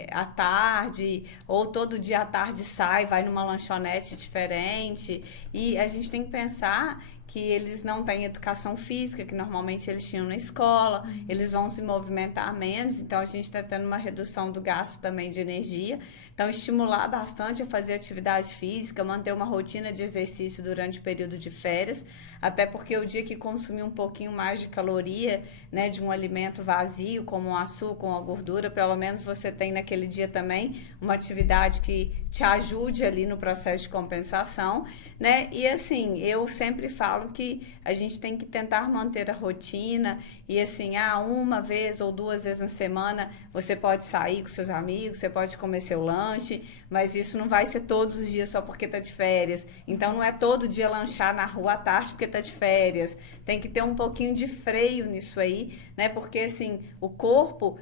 à tarde, ou todo dia à tarde sai, vai numa lanchonete diferente. E a gente tem que pensar que eles não têm educação física, que normalmente eles tinham na escola, eles vão se movimentar menos, então a gente está tendo uma redução do gasto também de energia. Então, estimular bastante a fazer atividade física, manter uma rotina de exercício durante o período de férias, até porque o dia que consumir um pouquinho mais de caloria, né, de um alimento vazio, como um açúcar ou uma gordura, pelo menos você tem naquele dia também uma atividade que te ajude ali no processo de compensação, né? E assim, eu sempre falo que a gente tem que tentar manter a rotina e assim, uma vez ou 2 vezes na semana você pode sair com seus amigos, você pode comer seu lanche, mas isso não vai ser todos os dias só porque tá de férias. Então não é todo dia lanchar na rua à tarde porque tá de férias. Tem que ter um pouquinho de freio nisso aí, né? Porque assim, o corpo,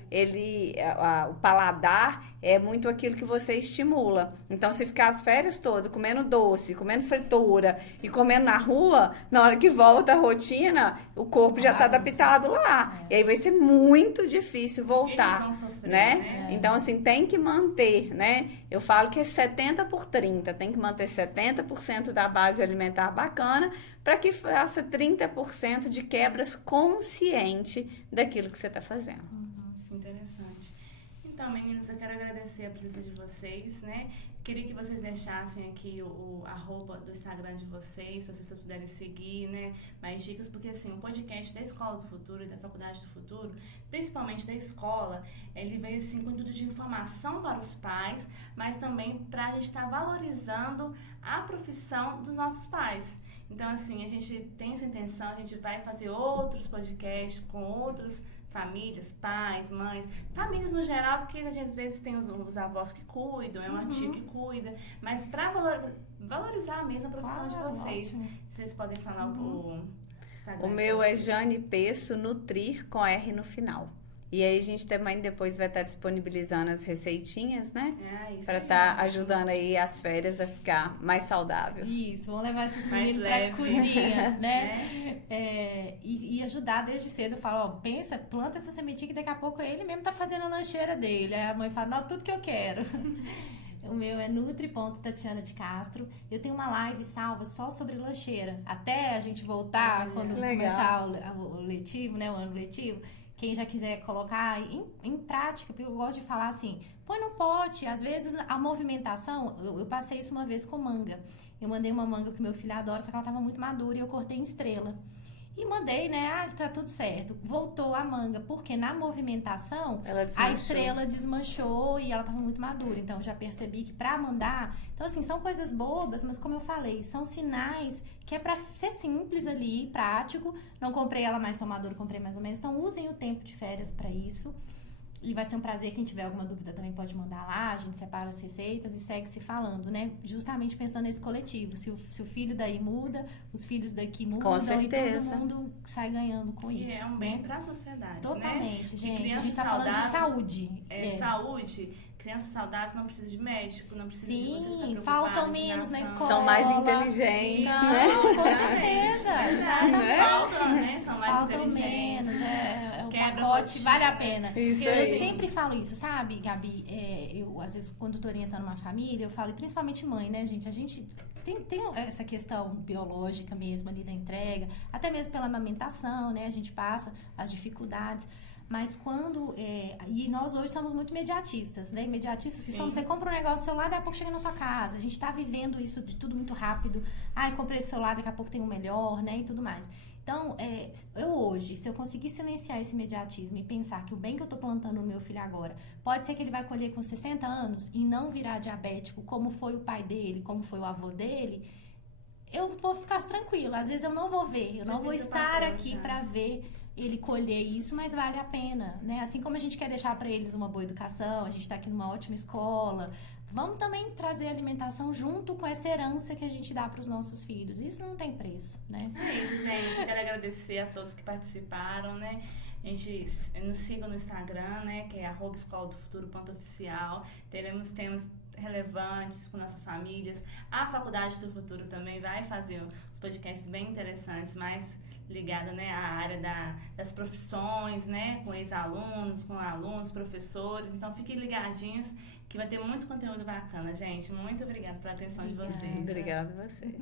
o paladar é muito aquilo que você estimula. Então se ficar as férias todas comendo doce, comendo fritura e comendo na rua, na hora que volta a rotina, o corpo já tá adaptado lá. E aí vai ser muito difícil voltar. Eles vão sofrer, né? Então, assim, tem que manter, né? Eu falo que é 70/30, tem que manter 70% da base alimentar bacana para que faça 30% de quebras consciente daquilo que você está fazendo. Interessante. Então, meninos, eu quero agradecer a presença de vocês, né? Queria que vocês deixassem aqui o arroba do Instagram de vocês, se vocês puderem seguir, né? Mais dicas, porque assim, o podcast da Escola do Futuro e da Faculdade do Futuro, principalmente da escola, ele veio assim com intuito de informação para os pais, mas também para a gente estar valorizando a profissão dos nossos pais. Então, assim, a gente tem essa intenção, a gente vai fazer outros podcasts com outras famílias, pais, mães, famílias no geral, porque a gente, às vezes tem os avós que cuidam, é uma tia que cuida, mas para valorizar mesmo a profissão de vocês. Ótimo. Vocês podem falar o Instagram. O meu é Jane Pesso, Nutrir com R no final. E aí a gente também depois vai estar disponibilizando as receitinhas, né? Para estar ajudando aí as férias a ficar mais saudável. Isso, vamos levar esses Mais meninos pra leve. cozinha, né? E ajudar desde cedo. Eu falo, pensa, planta essa sementinha que daqui a pouco ele mesmo tá fazendo a lancheira dele. Aí a mãe fala, não, tudo que eu quero. O meu é Nutri.Tatiana de Castro. Eu tenho uma live salva só sobre lancheira. Até a gente voltar, quando começar o letivo, né? O ano letivo. Quem já quiser colocar em prática, porque eu gosto de falar assim, põe no pote. Às vezes a movimentação, eu passei isso uma vez com manga. Eu mandei uma manga que meu filho adora, só que ela tava muito madura e eu cortei em estrela. E mandei, né? Tá tudo certo. Voltou a manga, porque na movimentação a estrela desmanchou e ela tava muito madura. Então, já percebi que pra mandar... Então, assim, são coisas bobas, mas como eu falei, são sinais que é pra ser simples ali, prático. Não comprei ela mais tão madura, comprei mais ou menos. Então, usem o tempo de férias pra isso. E vai ser um prazer, quem tiver alguma dúvida também pode mandar lá, a gente separa as receitas e segue se falando, né? Justamente pensando nesse coletivo, se o filho daí muda, os filhos daqui mudam, com certeza. E todo mundo sai ganhando com isso. E é um bem para a sociedade, totalmente, né? gente. A gente tá falando de saúde. Saúde. Crianças saudáveis não precisam de médico, não precisam de você ficar preocupado. Faltam menos na escola. São mais inteligentes. Com certeza. Exatamente. Faltam, né? São mais Faltam inteligentes. menos. É um Quebra pacote, vale a pena. Isso Eu aí. sempre falo isso, sabe, Gabi? Eu, às vezes, quando tô orientando uma família, eu falo, e principalmente mãe, né, gente? A gente tem essa questão biológica mesmo ali da entrega, até mesmo pela amamentação, né? A gente passa as dificuldades. Mas quando... e nós hoje somos muito imediatistas, né? Imediatistas que somos... Você compra um negócio no celular, daqui a pouco chega na sua casa. A gente tá vivendo isso de tudo muito rápido. Comprei esse celular, daqui a pouco tem um melhor, né? E tudo mais. Então, eu hoje, se eu conseguir silenciar esse imediatismo e pensar que o bem que eu tô plantando no meu filho agora, pode ser que ele vai colher com 60 anos e não virar diabético, como foi o pai dele, como foi o avô dele, eu vou ficar tranquila. Às vezes eu não vou ver, eu não vou estar aqui para ver ele colher isso, mas vale a pena, né? Assim como a gente quer deixar para eles uma boa educação, a gente tá aqui numa ótima escola, vamos também trazer alimentação junto com essa herança que a gente dá para os nossos filhos. Isso não tem preço, né? É isso, gente. Quero agradecer a todos que participaram, né? nos siga no Instagram, né, que é @escoladofuturo.oficial. Teremos temas relevantes com nossas famílias. A Faculdade do Futuro também vai fazer uns podcasts bem interessantes, mais ligada, né, à área das profissões, né, com ex-alunos, com alunos, professores. Então, fiquem ligadinhos que vai ter muito conteúdo bacana, gente. Muito obrigada pela atenção de vocês. Obrigada a você.